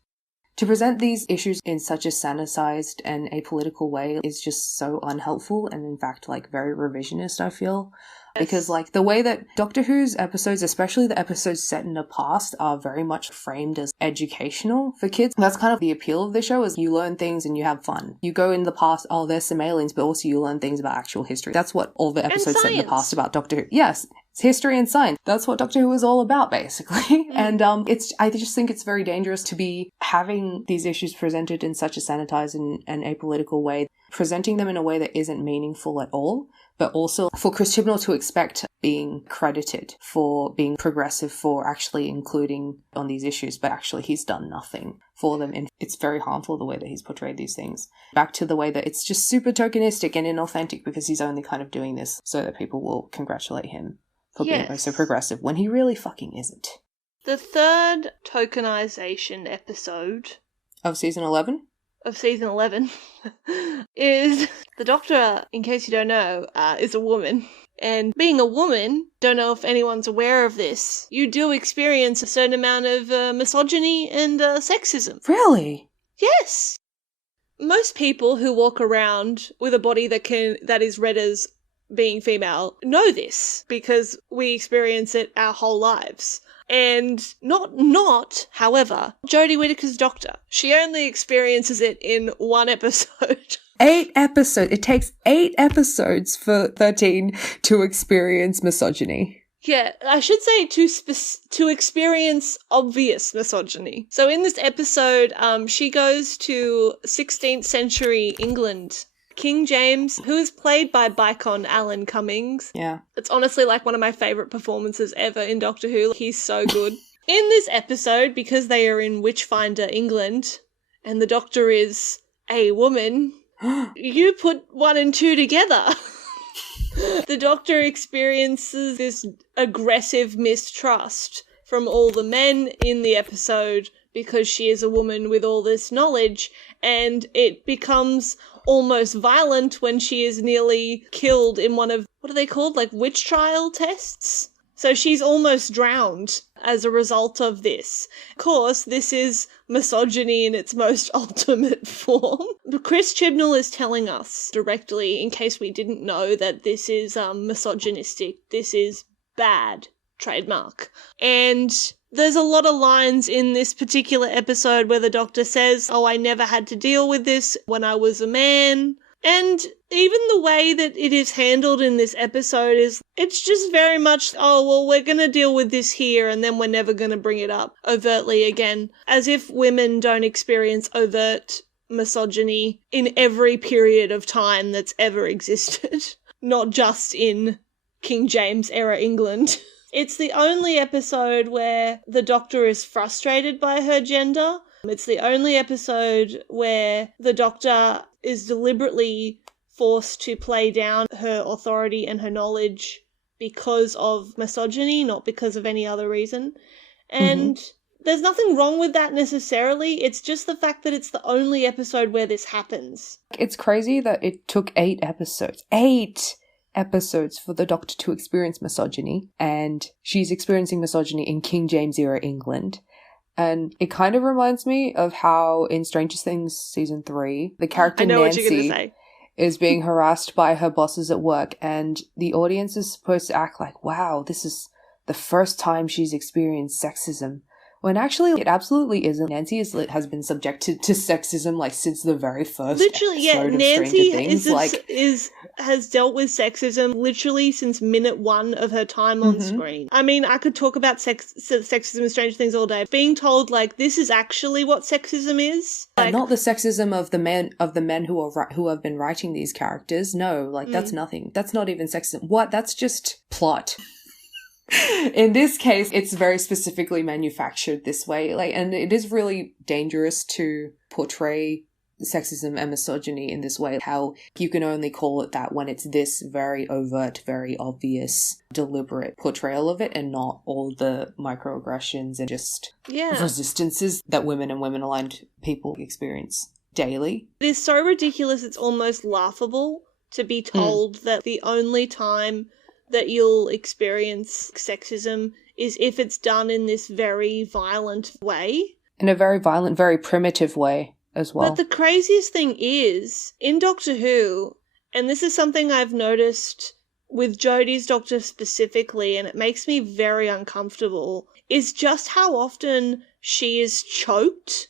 To present these issues in such a sanitized and apolitical way is just so unhelpful and in fact like very revisionist, I feel. Because like the way that Doctor Who's episodes, especially the episodes set in the past, are very much framed as educational for kids. That's kind of the appeal of the show, is you learn things and you have fun. You go in the past, oh, there's some aliens, but also you learn things about actual history. That's what all the episodes set in the past about Doctor Who. Yes, It's history and science. That's what Doctor Who is all about, basically. And I just think it's very dangerous to be having these issues presented in such a sanitized and apolitical way, presenting them in a way that isn't meaningful at all, but also for Chris Chibnall to expect being credited for being progressive, for actually including on these issues, but actually he's done nothing for them. And it's very harmful the way that he's portrayed these things. Back to the way that it's just super tokenistic and inauthentic because he's only kind of doing this so that people will congratulate him for being so progressive when he really fucking isn't. The third tokenization episode Of season 11? Of season 11 is the Doctor, in case you don't know, is a woman. And being a woman, don't know if anyone's aware of this, you do experience a certain amount of misogyny and sexism. Really? Yes. Most people who walk around with a body that is read as being female know this because we experience it our whole lives. And not, however, Jodie Whittaker's Doctor. She only experiences it in one episode. 8 episodes. It takes 8 episodes for 13 to experience misogyny. Yeah, I should say to experience obvious misogyny. So in this episode, she goes to 16th century England. King James, who is played by Bicon Alan Cummings. Yeah. It's honestly like one of my favourite performances ever in Doctor Who. He's so good. In this episode, because they are in Witchfinder, England, and the Doctor is a woman, you put 1 and 2 together. The Doctor experiences this aggressive mistrust from all the men in the episode because she is a woman with all this knowledge, and it becomes almost violent when she is nearly killed in one of, what are they called, like witch trial tests? So she's almost drowned as a result of this. Of course, this is misogyny in its most ultimate form. Chris Chibnall is telling us directly, in case we didn't know, that this is misogynistic, this is bad, trademark. And there's a lot of lines in this particular episode where the Doctor says, "Oh, I never had to deal with this when I was a man." And even the way that it is handled in this episode it's just very much, oh, well, we're going to deal with this here and then we're never going to bring it up overtly again. As if women don't experience overt misogyny in every period of time that's ever existed. Not just in King James era England. It's the only episode where the Doctor is frustrated by her gender. It's the only episode where the Doctor is deliberately forced to play down her authority and her knowledge because of misogyny, not because of any other reason. And there's nothing wrong with that necessarily. It's just the fact that it's the only episode where this happens. It's crazy that it took 8 episodes. 8 episodes for the Doctor to experience misogyny, and she's experiencing misogyny in King James era England. And it kind of reminds me of how in Stranger Things season 3, the character Nancy is being harassed by her bosses at work, and the audience is supposed to act like, wow, this is the first time she's experienced sexism. When actually it absolutely isn't. Nancy has been subjected to sexism like since the very first episode of Nancy Stranger Things. has dealt with sexism literally since minute 1 of her time on screen. I mean, I could talk about sexism in Stranger Things all day. Being told like this is actually what sexism is, like, not the sexism of the men who have been writing these characters. No, like that's nothing. That's not even sexism. What? That's just plot. In this case, it's very specifically manufactured this way, and it is really dangerous to portray sexism and misogyny in this way. How you can only call it that when it's this very overt, very obvious, deliberate portrayal of it, and not all the microaggressions and just resistances that women and women-aligned people experience daily. It is so ridiculous, it's almost laughable to be told that the only time that you'll experience sexism is if it's done in this very violent way. In a very violent, very primitive way as well. But the craziest thing is, in Doctor Who, and this is something I've noticed with Jodie's Doctor specifically, and it makes me very uncomfortable, is just how often she is choked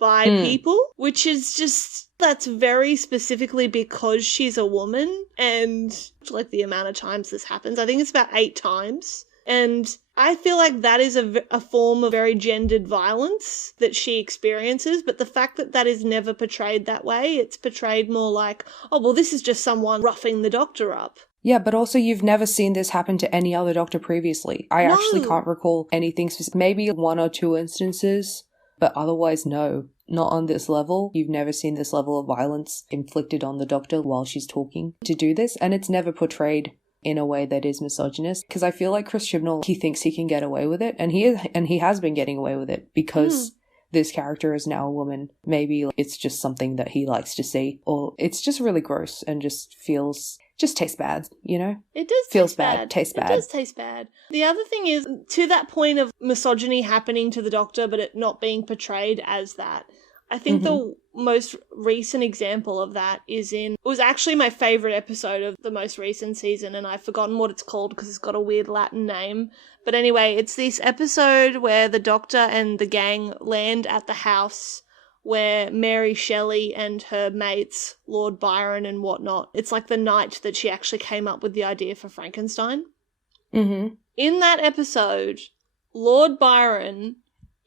by people, which is just, that's very specifically because she's a woman, and like the amount of times this happens, I think it's about 8 times. And I feel like that is a form of very gendered violence that she experiences, but the fact that that is never portrayed that way, it's portrayed more like, oh, well, this is just someone roughing the doctor up. Yeah, but also you've never seen this happen to any other doctor previously. I actually can't recall anything specific. Maybe 1 or 2 instances, but otherwise no. Not on this level. You've never seen this level of violence inflicted on the doctor while she's talking to do this, and it's never portrayed in a way that is misogynist, because I feel like Chris Chibnall, he thinks he can get away with it, and he has been getting away with it because this character is now a woman. Maybe it's just something that he likes to see, or it's just really gross and just tastes bad, you know? It does Feels taste bad. Tastes bad. It does taste bad. The other thing is, to that point of misogyny happening to the doctor, but it not being portrayed as that, I think the most recent example of that it was actually my favourite episode of the most recent season, and I've forgotten what it's called because it's got a weird Latin name. But anyway, it's this episode where the doctor and the gang land at the house where Mary Shelley and her mates, Lord Byron and whatnot, it's like the night that she actually came up with the idea for Frankenstein. In that episode, Lord Byron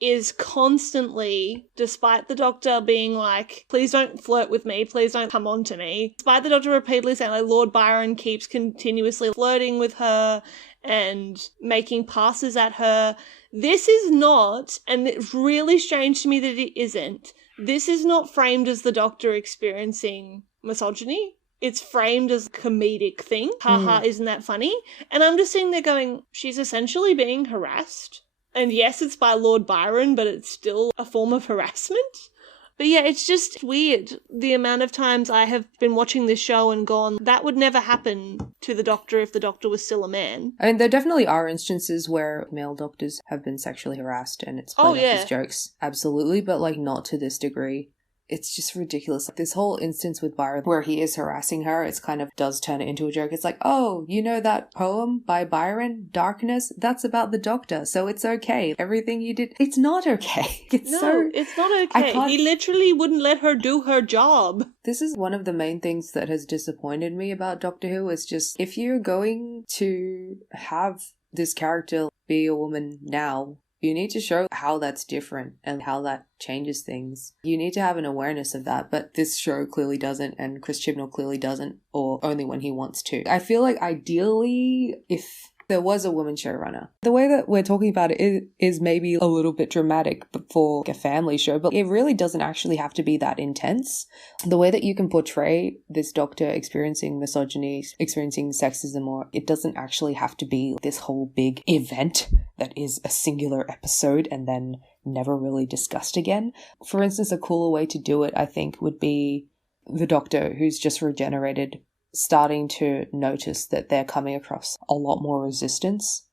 is constantly, despite the doctor being like, please don't flirt with me, please don't come on to me, despite the doctor repeatedly saying, like, Lord Byron keeps continuously flirting with her and making passes at her. This is not, and it's really strange to me that it isn't, this is not framed as the doctor experiencing misogyny. It's framed as a comedic thing. Haha, isn't that funny? And I'm just sitting there going, she's essentially being harassed. And yes, it's by Lord Byron, but it's still a form of harassment. But yeah, it's just weird the amount of times I have been watching this show and gone, that would never happen to the doctor if the doctor was still a man. I mean, there definitely are instances where male doctors have been sexually harassed and it's played off as jokes. Absolutely, but like not to this degree. It's just ridiculous. This whole instance with Byron where he is harassing her, it's kind of does turn it into a joke. It's like, oh, you know that poem by Byron, Darkness? That's about the doctor, so it's okay. Everything you did, it's not okay. It's not okay. He literally wouldn't let her do her job. This is one of the main things that has disappointed me about Doctor Who, is just, if you're going to have this character be a woman now, you need to show how that's different and how that changes things. You need to have an awareness of that, but this show clearly doesn't, and Chris Chibnall clearly doesn't, or only when he wants to. I feel like ideally, if there was a woman showrunner, the way that we're talking about it is maybe a little bit dramatic for a family show, but it really doesn't actually have to be that intense. The way that you can portray this doctor experiencing misogyny, experiencing sexism, or it doesn't actually have to be this whole big event that is a singular episode and then never really discussed again. For instance, a cooler way to do it, I think, would be the doctor who's just regenerated starting to notice that they're coming across a lot more resistance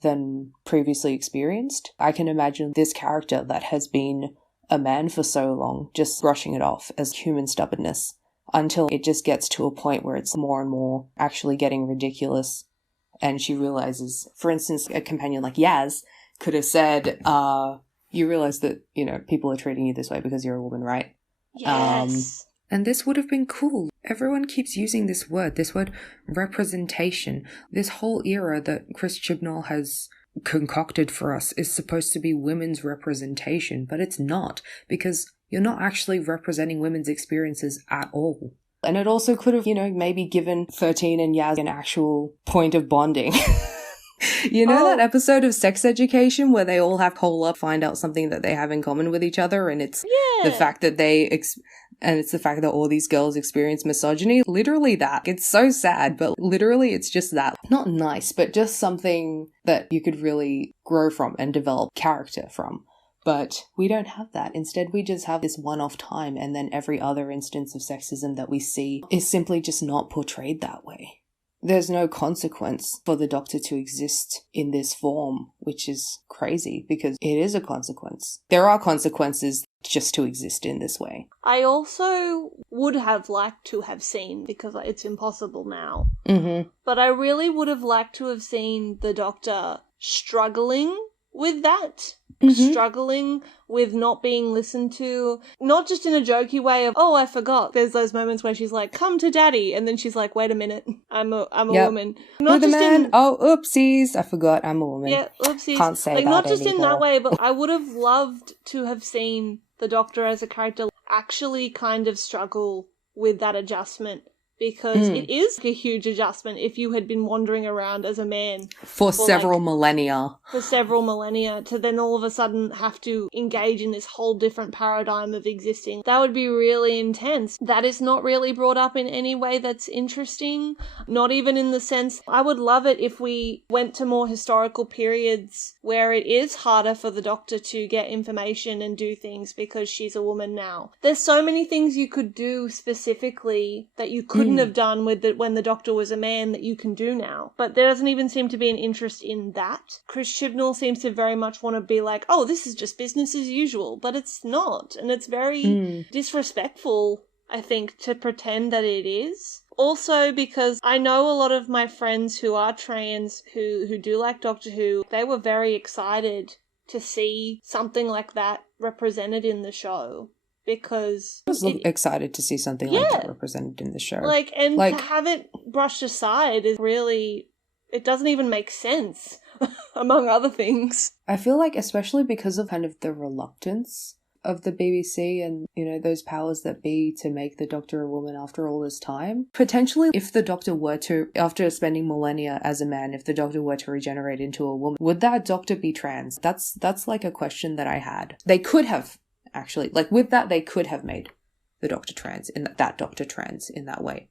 than previously experienced. I can imagine this character that has been a man for so long just brushing it off as human stubbornness until it just gets to a point where it's more and more actually getting ridiculous. And she realizes, for instance, a companion like Yaz could have said, you realize that, you know, people are treating you this way because you're a woman, right? Yes. And this would have been cool. Everyone keeps using this word representation. This whole era that Chris Chibnall has concocted for us is supposed to be women's representation, but it's not, because you're not actually representing women's experiences at all. And it also could have, you know, maybe given 13 and Yaz an actual point of bonding. You know that episode of Sex Education where they all have to hole up, find out something that they have in common with each other, and it's the fact that it's the fact that all these girls experience misogyny? Literally that. It's so sad, but literally it's just that. Not nice, but just something that you could really grow from and develop character from. But we don't have that. Instead, we just have this one-off time, and then every other instance of sexism that we see is simply just not portrayed that way. There's no consequence for the Doctor to exist in this form, which is crazy because it is a consequence. There are consequences just to exist in this way. I also would have liked to have seen, because it's impossible now, but I really would have liked to have seen the Doctor struggling with that. Mhm. Struggling with not being listened to, not just in a jokey way of, oh, I forgot. There's those moments where she's like, come to daddy, and then she's like, wait a minute, I'm a Yep. woman. Who Not the just man? in, Oh, oopsies. I forgot I'm a woman. yeah, oopsies. Can't say like, that not just in that anymore. way, but I would have loved to have seen the Doctor as a character actually kind of struggle with that adjustment, because it is a huge adjustment if you had been wandering around as a man For several millennia. for several millennia to then all of a sudden have to engage in this whole different paradigm of existing. That would be really intense. That is not really brought up in any way that's interesting, not even in the sense, I would love it if we went to more historical periods where it is harder for the Doctor to get information and do things because she's a woman now. There's so many things you could do specifically that you couldn't have done with when the Doctor was a man that you can do now. But there doesn't even seem to be an interest in that. Chris Chibnall seems to very much want to be like, oh, this is just business as usual, but it's not. And it's very disrespectful, I think, to pretend that it is. Also, because I know a lot of my friends who are trans, who do like Doctor Who, they were very excited to see something like that represented in the show. Because I was excited to see something like that represented in the show. To have it brushed aside is really, it doesn't even make sense, among other things. I feel like, especially because of kind of the reluctance of the BBC and, you know, those powers that be to make the Doctor a woman after all this time, potentially if the Doctor were to, after spending millennia as a man, if the Doctor were to regenerate into a woman, would that Doctor be trans? That's like a question that I had. They could have. Actually, like with that, they could have made the Doctor trans in that Doctor trans in that way.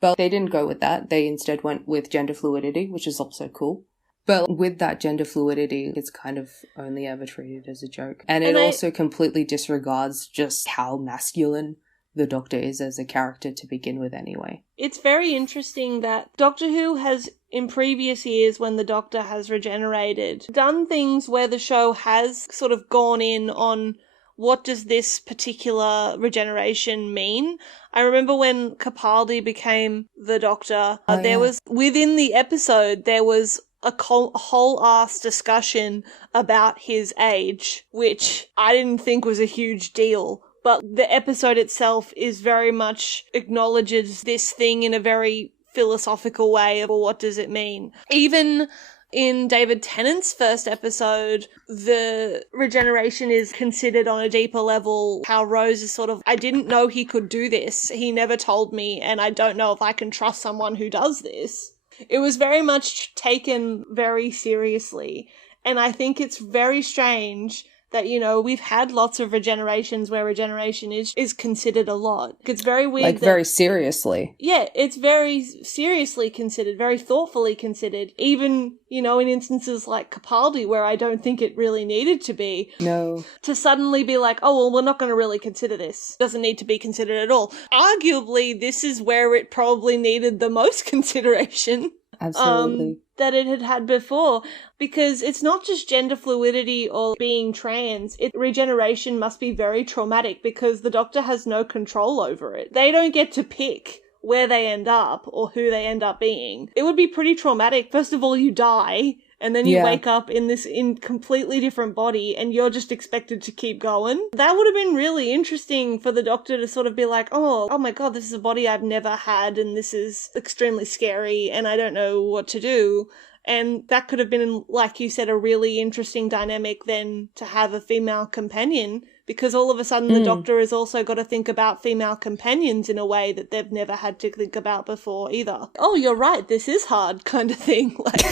But they didn't go with that. They instead went with gender fluidity, which is also cool. But with that gender fluidity, it's kind of only ever treated as a joke. And it also completely disregards just how masculine the Doctor is as a character to begin with anyway. It's very interesting that Doctor Who has, in previous years when the Doctor has regenerated, done things where the show has sort of gone in on what does this particular regeneration mean? I remember when Capaldi became the Doctor, there was, within the episode, there was a whole ass discussion about his age, which I didn't think was a huge deal. But the episode itself is very much acknowledges this thing in a very philosophical way of, well, what does it mean? Even in David Tennant's first episode, the regeneration is considered on a deeper level. How Rose is sort of, I didn't know he could do this. He never told me, and I don't know if I can trust someone who does this. It was very much taken very seriously. And I think it's very strange that, you know, we've had lots of regenerations where regeneration is considered a lot. It's very weird. Like, very seriously. Yeah, it's very seriously considered, very thoughtfully considered. Even, you know, in instances like Capaldi, where I don't think it really needed to be. No. To suddenly be like, oh, well, we're not going to really consider this. Doesn't need to be considered at all. Arguably, this is where it probably needed the most consideration. Absolutely. That it had had before, because it's not just gender fluidity or being trans. Regeneration must be very traumatic because the Doctor has no control over it. They don't get to pick where they end up or who they end up being. It would be pretty traumatic. First of all, you die, and then you wake up in completely different body, and you're just expected to keep going. That would have been really interesting for the Doctor to sort of be like, oh my god, this is a body I've never had, and this is extremely scary, and I don't know what to do. And that could have been, like you said, a really interesting dynamic then to have a female companion, because all of a sudden the Doctor has also got to think about female companions in a way that they've never had to think about before either. Oh, you're right, this is hard kind of thing. Like,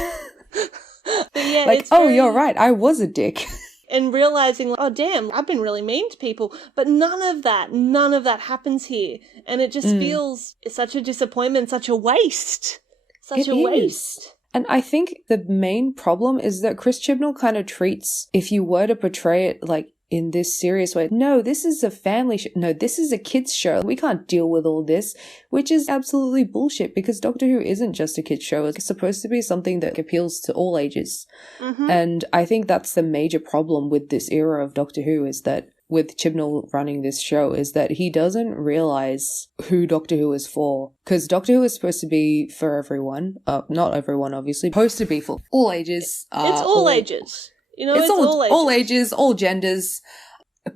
but yeah, like, you're right, I was a dick. And realizing, oh damn, I've been really mean to people. But none of that happens here. And it just feels such a disappointment, such a waste. Such a waste. And I think the main problem is that Chris Chibnall kind of treats, if you were to portray it like in this serious way, no, this is a family show. No, this is a kids show. We can't deal with all this, which is absolutely bullshit because Doctor Who isn't just a kids show. It's supposed to be something that appeals to all ages. Mm-hmm. And I think that's the major problem with this era of Doctor Who is that with Chibnall running this show is that he doesn't realize who Doctor Who is for. Because Doctor Who is supposed to be for everyone. Not everyone, obviously. Supposed to be for all ages. It's all ages. You know, It's all all ages, all genders.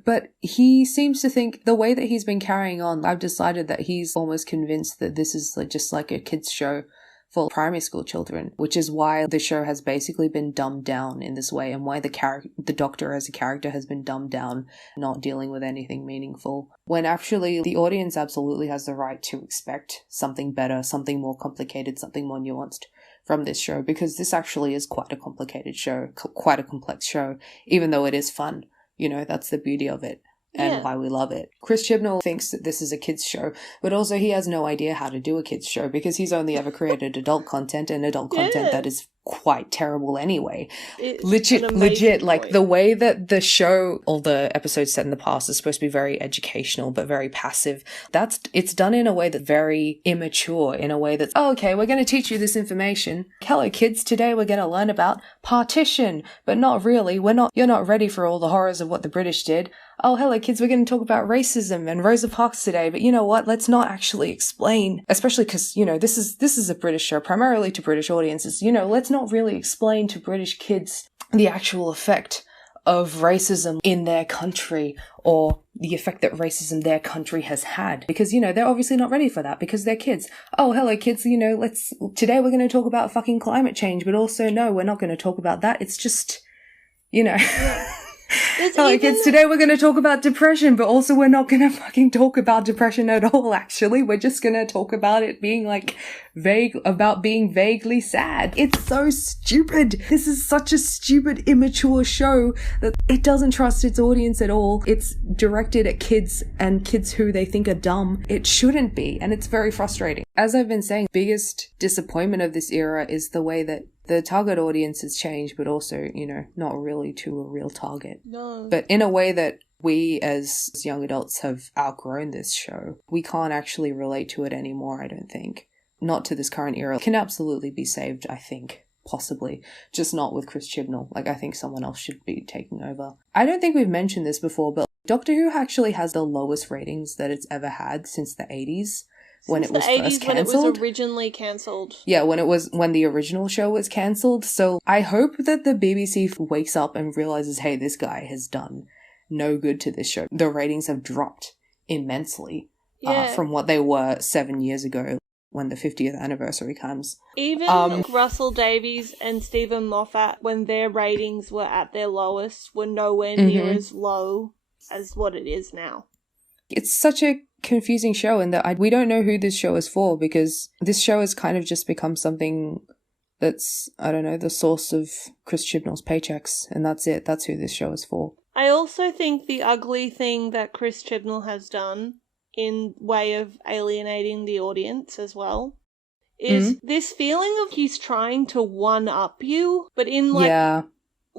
But he seems to think the way that he's been carrying on, I've decided that he's almost convinced that this is just like a kids' show for primary school children, which is why the show has basically been dumbed down in this way, and why the Doctor as a character has been dumbed down, not dealing with anything meaningful. When actually the audience absolutely has the right to expect something better, something more complicated, something more nuanced from this show, because this actually is quite a complicated show, quite a complex show, even though it is fun. You know, that's the beauty of it. And why we love it. Chris Chibnall thinks that this is a kids show, but also he has no idea how to do a kids show because he's only ever created adult content, and adult content that is quite terrible anyway. Legit, like the way that the show, all the episodes set in the past, is supposed to be very educational but very passive. It's done in a way that's very immature, in a way that's, oh, okay, we're going to teach you this information. Hello kids, today we're going to learn about partition, but not really. You're not ready for all the horrors of what the British did. Oh, hello kids, we're going to talk about racism and Rosa Parks today, but you know what? Let's not actually explain, especially because, you know, this is a British show, primarily to British audiences. You know, let's not really explain to British kids the actual effect of racism in their country, or the effect that racism their country has had, because, you know, they're obviously not ready for that because they're kids. Oh, hello kids, you know, today we're going to talk about fucking climate change, but also no, we're not going to talk about that. It's just, you know... Hello kids, today we're going to talk about depression, but also we're not going to fucking talk about depression at all, actually. We're just going to talk about it being like being vaguely sad. It's so stupid. This is such a stupid, immature show that it doesn't trust its audience at all. It's directed at kids and kids who they think are dumb. It shouldn't be, and it's very frustrating. As I've been saying, biggest disappointment of this era is the way that the target audience has changed, but also, you know, not really to a real target. No. But in a way that we as young adults have outgrown this show. We can't actually relate to it anymore, I don't think. Not to this current era. It can absolutely be saved, I think. Possibly. Just not with Chris Chibnall. Like, I think someone else should be taking over. I don't think we've mentioned this before, but Doctor Who actually has the lowest ratings that it's ever had since the 80s. When it was first cancelled. When it was originally cancelled. Yeah, when the original show was cancelled. So I hope that the BBC wakes up and realises, hey, this guy has done no good to this show. The ratings have dropped immensely from what they were 7 years ago when the 50th anniversary comes. Even Russell Davies and Stephen Moffat, when their ratings were at their lowest, were nowhere near as low as what it is now. It's such a confusing show in that we don't know who this show is for, because this show has kind of just become something that's, I don't know, the source of Chris Chibnall's paychecks, and that's it. That's who this show is for. I also think the ugly thing that Chris Chibnall has done in way of alienating the audience as well is this feeling of he's trying to one-up you, but in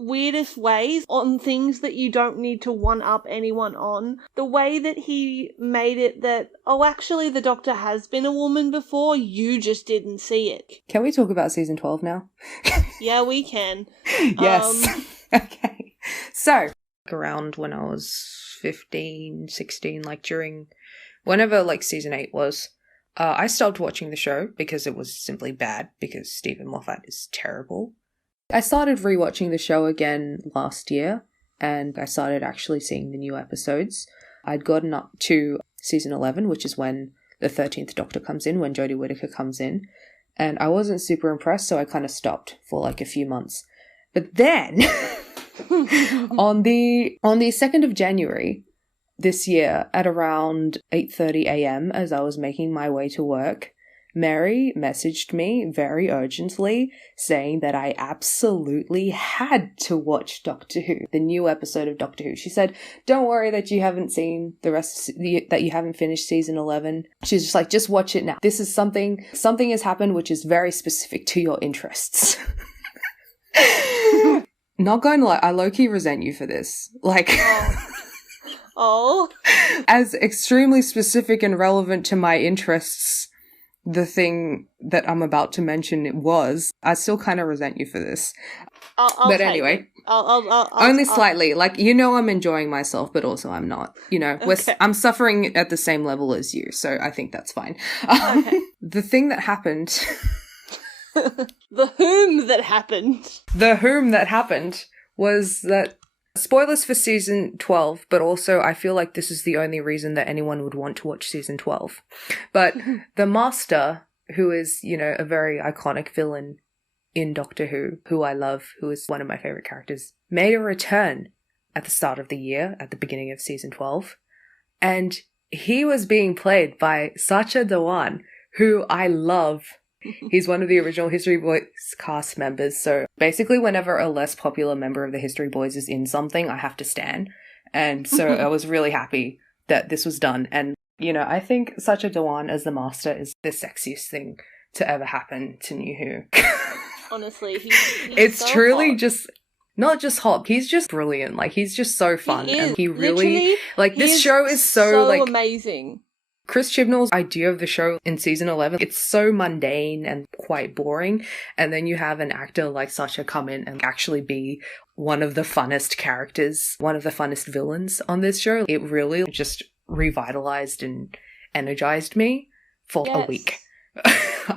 weirdest ways on things that you don't need to one-up anyone on. The way that he made it that, oh, actually the Doctor has been a woman before, you just didn't see it. Can we talk about season 12 now? Yeah, we can. Yes. Okay. So, around when I was 15, 16, like whenever like season 8 was, I stopped watching the show because it was simply bad, because Stephen Moffat is terrible. I started rewatching the show again last year, and I started actually seeing the new episodes. I'd gotten up to season 11, which is when the 13th Doctor comes in, when Jodie Whittaker comes in, and I wasn't super impressed, so I kind of stopped for like a few months. But then, on the 2nd of January this year, at around 8:30 a.m, as I was making my way to work, Mary messaged me very urgently saying that I absolutely had to watch Doctor Who, the new episode of Doctor Who. She said, don't worry that you haven't seen that you haven't finished season 11. She's just like, just watch it now. This is something has happened which is very specific to your interests. Not going to lie, I low-key resent you for this. Like... Oh. As extremely specific and relevant to my interests the thing that I'm about to mention was, I still kind of resent you for this. But anyway, only slightly. Like, you know, I'm enjoying myself, but also I'm not. You know, I'm suffering at the same level as you, so I think that's fine. The thing that happened... The whom that happened was that, spoilers for season 12, but also I feel like this is the only reason that anyone would want to watch season 12. But the Master, who is, you know, a very iconic villain in Doctor who I love, who is one of my favourite characters, made a return at the start of the year, at the beginning of season 12. And he was being played by Sacha Dhawan, who I love. He's one of the original History Boys cast members. So basically whenever a less popular member of the History Boys is in something, I have to stan. And so I was really happy that this was done. And, you know, I think Sacha Dhawan as the Master is the sexiest thing to ever happen to New Who. Honestly, he's it's so truly hot. just not just hot, he's just brilliant. Like, he's just so fun. He is. And he really, Literally, like, this show is so like amazing. Chris Chibnall's idea of the show in season 11, it's so mundane and quite boring. And then you have an actor like Sacha come in and actually be one of the funnest characters, one of the funnest villains on this show. It really just revitalized and energized me for a week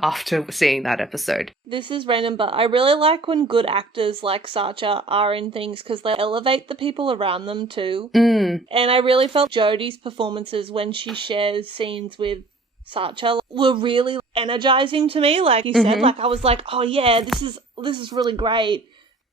after seeing that episode. This is random, but I really like when good actors like Sacha are in things because they elevate the people around them too. And I really felt Jodie's performances when she shares scenes with Sacha were really energizing to me. Like you said, like I was like, oh yeah, this is really great.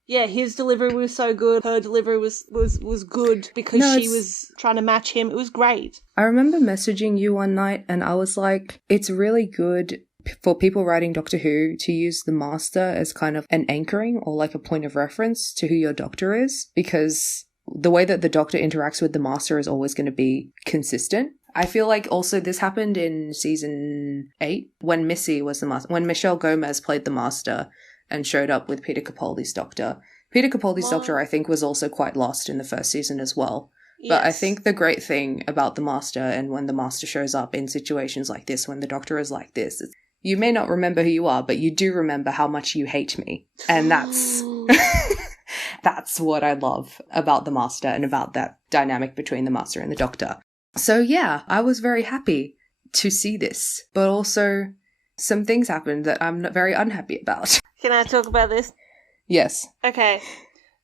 Yeah, his delivery was so good. Her delivery was good because she was trying to match him. It was great. I remember messaging you one night and I was like, it's really good for people writing Doctor Who to use the Master as kind of an anchoring or like a point of reference to who your Doctor is, because the way that the Doctor interacts with the Master is always going to be consistent. I feel like also this happened in season 8 when Missy was the Master, when Michelle Gomez played the Master and showed up with Peter Capaldi's Doctor. Peter Capaldi's Doctor, I think, was also quite lost in the first season as well. Yes. But I think the great thing about the Master, and when the Master shows up in situations like this, when the Doctor is like this, you may not remember who you are, but you do remember how much you hate me. And that's that's what I love about the Master and about that dynamic between the Master and the Doctor. So yeah, I was very happy to see this. But also, some things happened that I'm very unhappy about. Can I talk about this? Yes. Okay.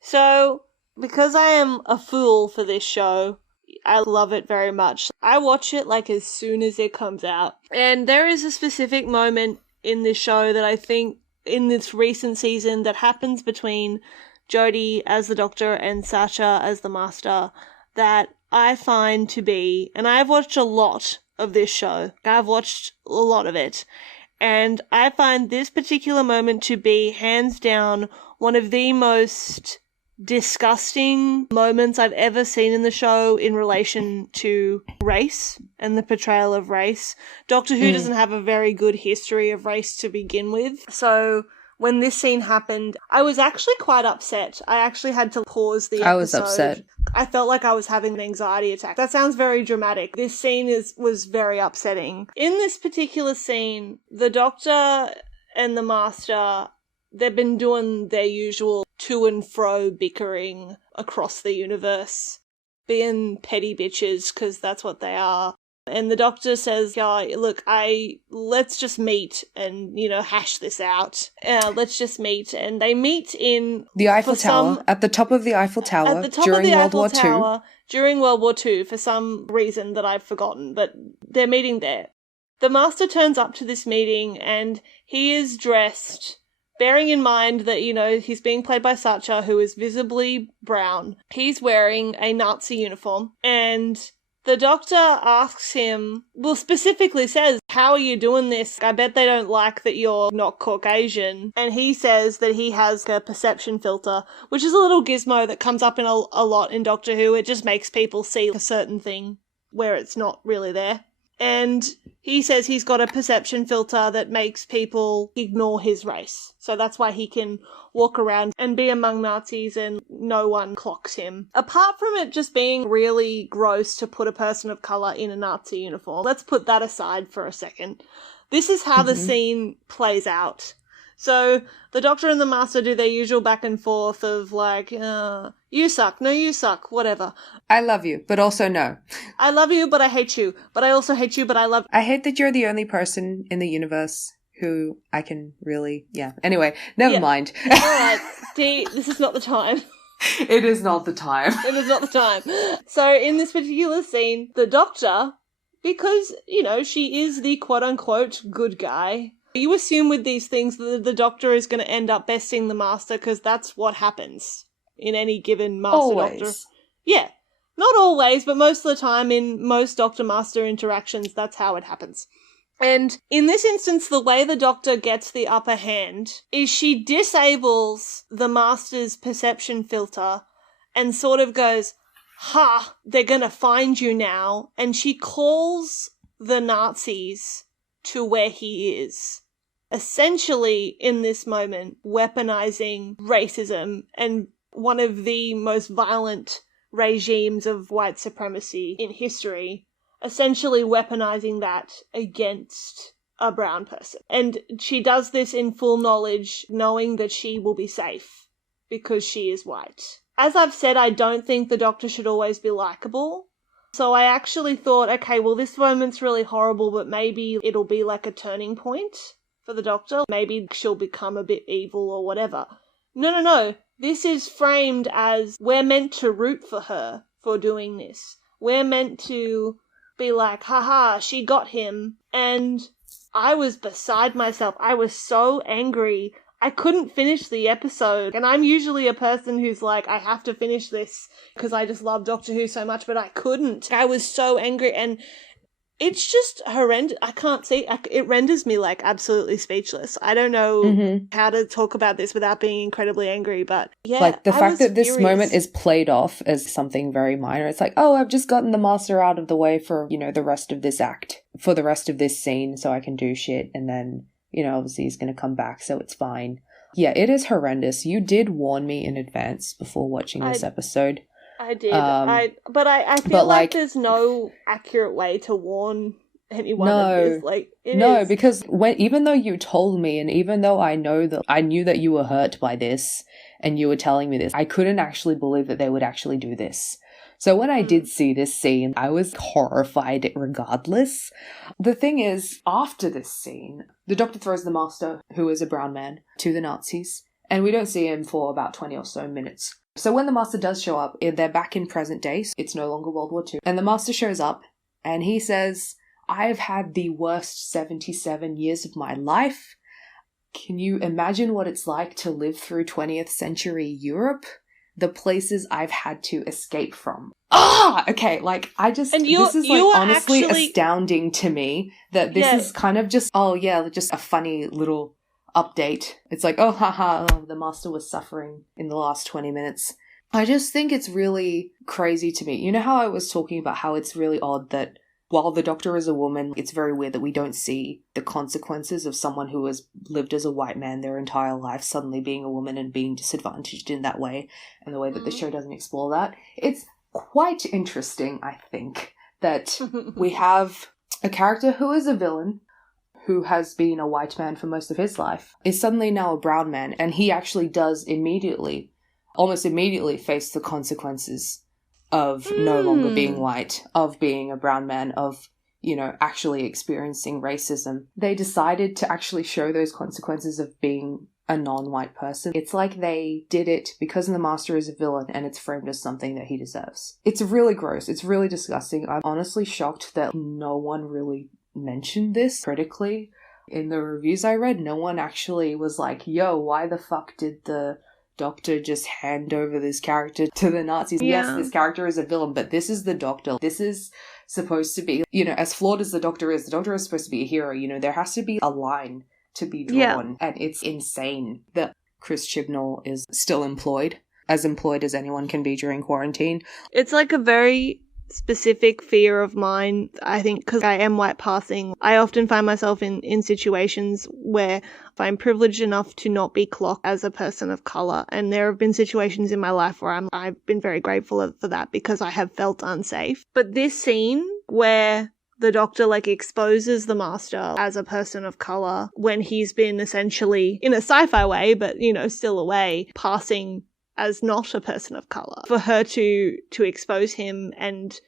So, because I am a fool for this show, I love it very much. I watch it like as soon as it comes out. And there is a specific moment in this show that I think in this recent season that happens between Jodie as the Doctor and Sacha as the Master that I find to be, and I've watched a lot of this show. I've watched a lot of it. And I find this particular moment to be hands down one of the most disgusting moments I've ever seen in the show in relation to race and the portrayal of race. Doctor Who doesn't have a very good history of race to begin with. So when this scene happened, I was actually quite upset. I actually had to pause the episode. I was upset. I felt like I was having an anxiety attack. That sounds very dramatic. This scene was very upsetting. In this particular scene, the Doctor and the Master, they've been doing their usual to and fro bickering across the universe, being petty bitches, because that's what they are. And the Doctor says, yeah, look, let's just meet and, hash this out. Let's just meet. And they meet in the Eiffel Tower, at the top of the Eiffel Tower during World War II. During World War II, for some reason that I've forgotten, but they're meeting there. The Master turns up to this meeting and he is dressed, bearing in mind that, he's being played by Sacha, who is visibly brown. He's wearing a Nazi uniform, and the Doctor asks him, specifically says, how are you doing this? I bet they don't like that you're not Caucasian. And he says that he has a perception filter, which is a little gizmo that comes up in a lot in Doctor Who. It just makes people see a certain thing where it's not really there. And he says he's got a perception filter that makes people ignore his race. So that's why he can walk around and be among Nazis and no one clocks him. Apart from it just being really gross to put a person of colour in a Nazi uniform, let's put that aside for a second. This is how the scene plays out. So the Doctor and the Master do their usual back and forth of like, you suck, no you suck, whatever. I love you, but also no. I love you, but I hate you. But I also hate you, but I love... I hate that you're the only person in the universe who I can really... Yeah. Anyway, never mind. Alright, Dee, this is not the time. It is not the time. It is not the time. So in this particular scene, the Doctor, because, she is the quote-unquote good guy, you assume with these things that the Doctor is going to end up besting the Master because that's what happens in any given Master Doctor. Yeah. Not always, but most of the time in most Doctor-Master interactions, that's how it happens. And in this instance, the way the Doctor gets the upper hand is she disables the Master's perception filter and sort of goes, ha, they're gonna find you now. And she calls the Nazis to where he is. Essentially, in this moment, weaponizing racism and one of the most violent regimes of white supremacy in history, essentially weaponizing that against a brown person. And she does this in full knowledge, knowing that she will be safe because she is white. As I've said, I don't think the Doctor should always be likable. So I actually thought, okay, well, this moment's really horrible, but maybe it'll be like a turning point for the Doctor. Maybe she'll become a bit evil or whatever. No. This is framed as we're meant to root for her for doing this. We're meant to be like, haha, she got him. And I was beside myself. I was so angry. I couldn't finish the episode. And I'm usually a person who's like, I have to finish this because I just love Doctor Who so much, but I couldn't. I was so angry, and it's just horrendous. I can't see. It renders me like absolutely speechless. I don't know how to talk about this without being incredibly angry, but yeah. Like the fact that this moment is played off as something very minor. It's like, oh, I've just gotten the Master out of the way for, the rest of this act, for the rest of this scene so I can do shit. And then, obviously he's going to come back, so it's fine. Yeah, it is horrendous. You did warn me in advance before watching this episode. I did. But I feel like there's no accurate way to warn anyone of this. Like, because even though you told me, and even though I knew that you were hurt by this, and you were telling me this, I couldn't actually believe that they would actually do this. So when I did see this scene, I was horrified regardless. The thing is, after this scene, the Doctor throws the Master, who is a brown man, to the Nazis, and we don't see him for about 20 or so minutes. So when the Master does show up, they're back in present day. So it's no longer World War II. And the Master shows up and he says, I've had the worst 77 years of my life. Can you imagine what it's like to live through 20th century Europe? The places I've had to escape from. Okay, this is honestly astounding to me that this is kind of just a funny little update. It's like, the Master was suffering in the last 20 minutes. I just think it's really crazy to me. You know how I was talking about how it's really odd that while the Doctor is a woman, it's very weird that we don't see the consequences of someone who has lived as a white man their entire life suddenly being a woman and being disadvantaged in that way, and the way that the show doesn't explore that. It's quite interesting, I think, that we have a character who is a villain, who has been a white man for most of his life, is suddenly now a brown man, and he actually does almost immediately face the consequences of no longer being white, of being a brown man, of, actually experiencing racism. They decided to actually show those consequences of being a non-white person. It's like they did it because the Master is a villain and it's framed as something that he deserves. It's really gross. It's really disgusting. I'm honestly shocked that no one really mentioned this critically. In the reviews I read, no one actually was like, yo, why the fuck did the Doctor just hand over this character to the Nazis? Yeah. Yes, this character is a villain, but this is the Doctor. This is supposed to be, as flawed as the Doctor is supposed to be a hero. There has to be a line to be drawn. And it's insane that Chris Chibnall is still employed as anyone can be during quarantine. It's like a very specific fear of mine, I think, because I am white passing. I often find myself in situations where I'm privileged enough to not be clocked as a person of colour, and there have been situations in my life where I've been very grateful for that because I have felt unsafe. But this scene where the Doctor exposes the Master as a person of colour when he's been essentially, in a sci-fi way, but still a way, passing as not a person of colour, for her to expose him and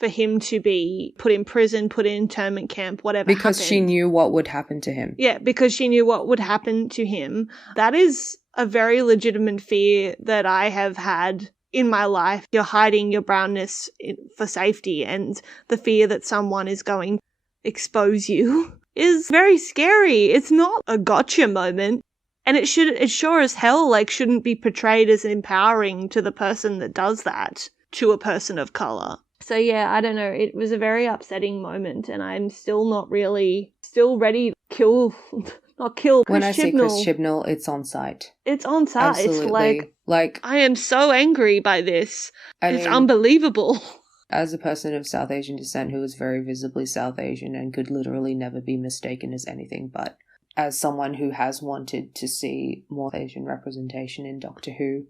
for him to be put in prison, put in internment camp, whatever because happened. she knew what would happen to him. Yeah, because she knew what would happen to him. That is a very legitimate fear that I have had in my life. You're hiding your brownness for safety, and the fear that someone is going to expose you is very scary. It's not a gotcha moment. And it sure as hell, like, shouldn't be portrayed as empowering to the person that does that to a person of colour. So yeah, I don't know. It was a very upsetting moment, and I'm still not really ready to kill Chris When I Chibnall. see Chris Chibnall, it's on site. It's on site. Absolutely. It's like I am so angry by this. It's mean, unbelievable. As a person of South Asian descent who is very visibly South Asian and could literally never be mistaken as anything but, as someone who has wanted to see more Asian representation in Doctor Who,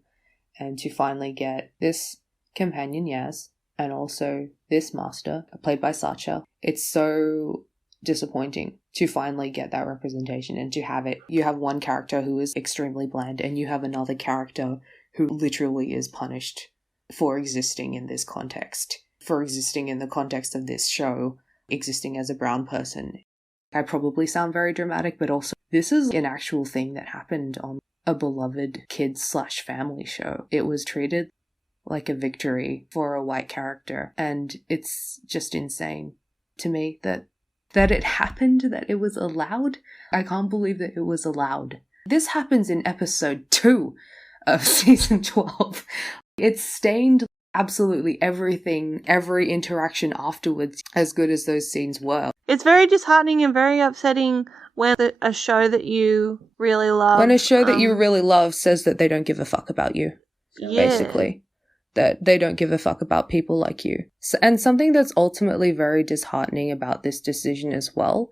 and to finally get this companion Yaz, and also this master, played by Sacha, it's so disappointing to finally get that representation and to have it. You have one character who is extremely bland, and you have another character who literally is punished for existing in this context, for existing in the context of this show, existing as a brown person. I probably sound very dramatic, but also this is an actual thing that happened on a beloved kids/family show. It was treated like a victory for a white character, and it's just insane to me that it happened, that it was allowed. I can't believe that it was allowed. This happens in episode 2 of season 12. It stained absolutely everything, every interaction afterwards, as good as those scenes were. It's very disheartening and very upsetting when a show that you really love... When a show that you really love says that they don't give a fuck about you, basically. That they don't give a fuck about people like you. So, and something that's ultimately very disheartening about this decision as well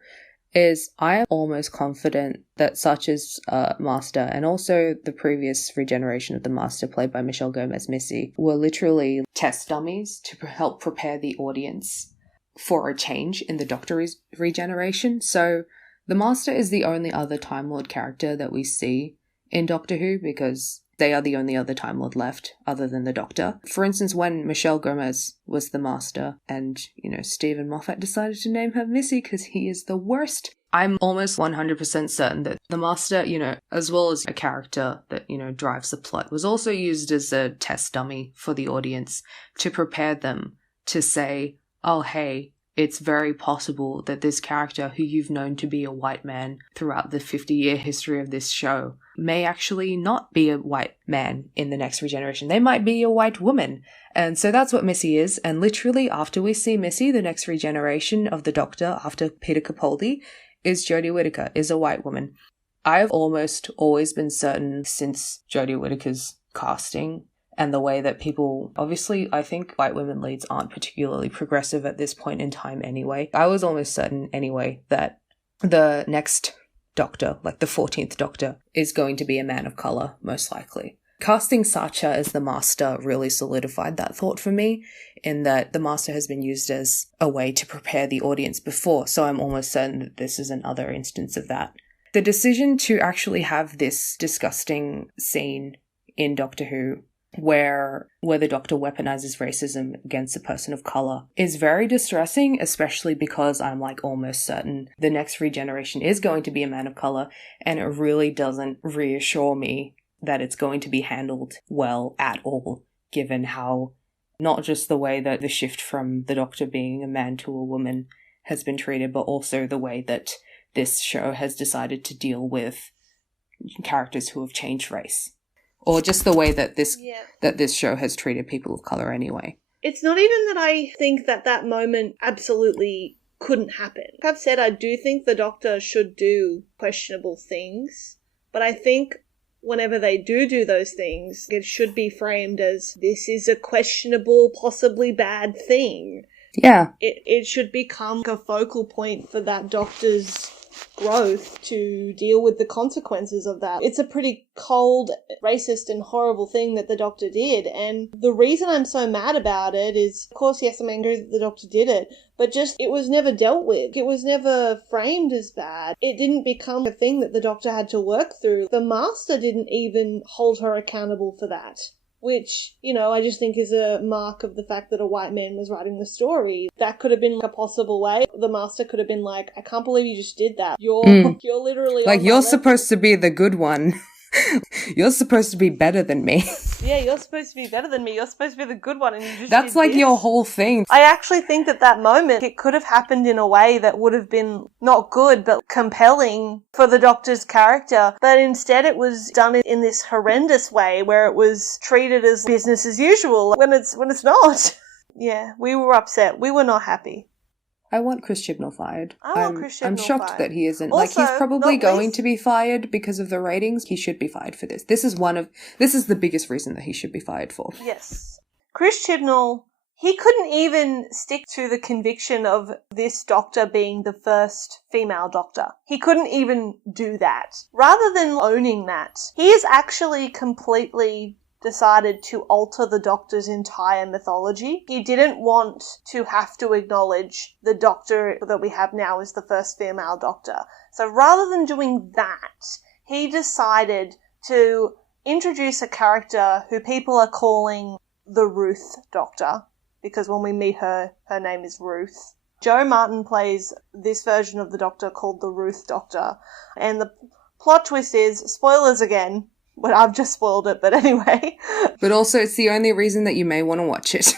is I am almost confident that Sacha's Master, and also the previous regeneration of the Master played by Michelle Gomez-Missy, were literally test dummies to help prepare the audience for a change in the Doctor regeneration. So the Master is the only other Time Lord character that we see in Doctor Who, because they are the only other Time Lord left other than the Doctor. For instance, when Michelle Gomez was the Master and, Stephen Moffat decided to name her Missy because he is the worst, I'm almost 100% certain that the Master, as well as a character that, drives the plot, was also used as a test dummy for the audience to prepare them to say, oh, hey, it's very possible that this character, who you've known to be a white man throughout the 50-year history of this show, may actually not be a white man in the next regeneration. They might be a white woman. And so that's what Missy is. And literally, after we see Missy, the next regeneration of the Doctor after Peter Capaldi is Jodie Whittaker, is a white woman. I've almost always been certain since Jodie Whittaker's casting and the way that people, obviously, I think white women leads aren't particularly progressive at this point in time anyway. I was almost certain anyway that the next Doctor, like the 14th Doctor, is going to be a man of colour, most likely. Casting Sacha as the Master really solidified that thought for me, in that the Master has been used as a way to prepare the audience before, so I'm almost certain that this is another instance of that. The decision to actually have this disgusting scene in Doctor Who where the Doctor weaponizes racism against a person of colour is very distressing, especially because I'm almost certain the next regeneration is going to be a man of colour, and it really doesn't reassure me that it's going to be handled well at all, given how not just the way that the shift from the Doctor being a man to a woman has been treated, but also the way that this show has decided to deal with characters who have changed race. Or just the way that this show has treated people of colour anyway. It's not even that I think that moment absolutely couldn't happen. I've said I do think the Doctor should do questionable things, but I think whenever they do those things, it should be framed as this is a questionable, possibly bad thing. Yeah. It should become a focal point for that Doctor's growth to deal with the consequences of that. It's a pretty cold, racist and horrible thing that the Doctor did, and the reason I'm so mad about it is, of course, yes, I'm angry that the Doctor did it, but just it was never dealt with. It was never framed as bad. It didn't become a thing that the Doctor had to work through. The Master didn't even hold her accountable for that, which, I just think is a mark of the fact that a white man was writing the story. That could have been a possible way. The Master could have been like, I can't believe you just did that. You're literally you're supposed to be the good one. You're supposed to be better than me. Yeah, you're supposed to be better than me. You're supposed to be the good one, and you just That's did like this. your whole thing. I actually think that moment, it could have happened in a way that would have been not good, but compelling for the Doctor's character. But instead it was done in this horrendous way where it was treated as business as usual when it's not. Yeah, we were upset. We were not happy. I want Chris Chibnall fired. I'm shocked fired. that he isn't. Also, he's probably going least... to be fired because of the ratings. He should be fired for this. This is the biggest reason that he should be fired for. Yes. Chris Chibnall, he couldn't even stick to the conviction of this Doctor being the first female Doctor. He couldn't even do that. Rather than owning that, he is actually completely decided to alter the Doctor's entire mythology. He didn't want to have to acknowledge the Doctor that we have now as the first female Doctor. So rather than doing that, he decided to introduce a character who people are calling the Ruth Doctor, because when we meet her, her name is Ruth. Jo Martin plays this version of the Doctor called the Ruth Doctor, and the plot twist is, spoilers again, but I've just spoiled it, but anyway. But also, it's the only reason that you may want to watch it.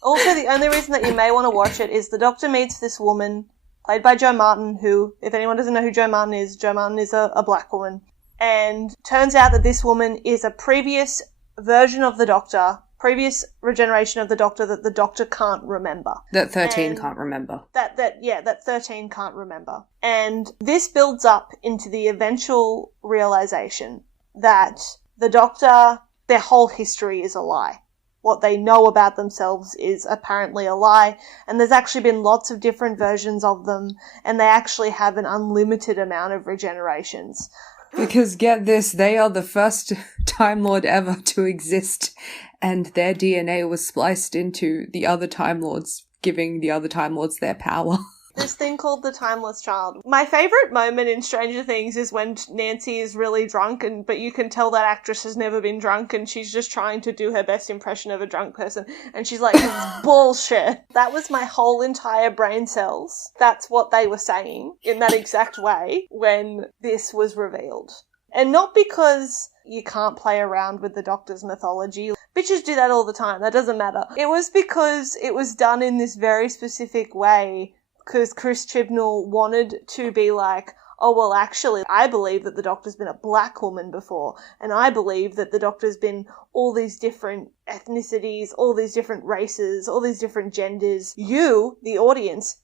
Also, the only reason that you may want to watch it is the Doctor meets this woman, played by Jo Martin, who, if anyone doesn't know who Jo Martin is a black woman. And turns out that this woman is a previous version of the Doctor, previous regeneration of the Doctor that the Doctor can't remember. That 13 can't remember. That 13 can't remember. And this builds up into the eventual realization that the Doctor, their whole history is a lie. What they know about themselves is apparently a lie, and there's actually been lots of different versions of them, and they actually have an unlimited amount of regenerations. Because get this, they are the first Time Lord ever to exist, and their DNA was spliced into the other Time Lords, giving the other Time Lords their power. This thing called the Timeless Child. My favourite moment in Stranger Things is when Nancy is really drunk, but you can tell that actress has never been drunk and she's just trying to do her best impression of a drunk person. And she's like, this is bullshit. That was my whole entire brain cells. That's what they were saying in that exact way when this was revealed. And not because you can't play around with the Doctor's mythology. Bitches do that all the time. That doesn't matter. It was because it was done in this very specific way, because Chris Chibnall wanted to be like, oh, well, actually, I believe that the Doctor's been a black woman before, and I believe that the Doctor's been all these different ethnicities, all these different races, all these different genders. You, the audience,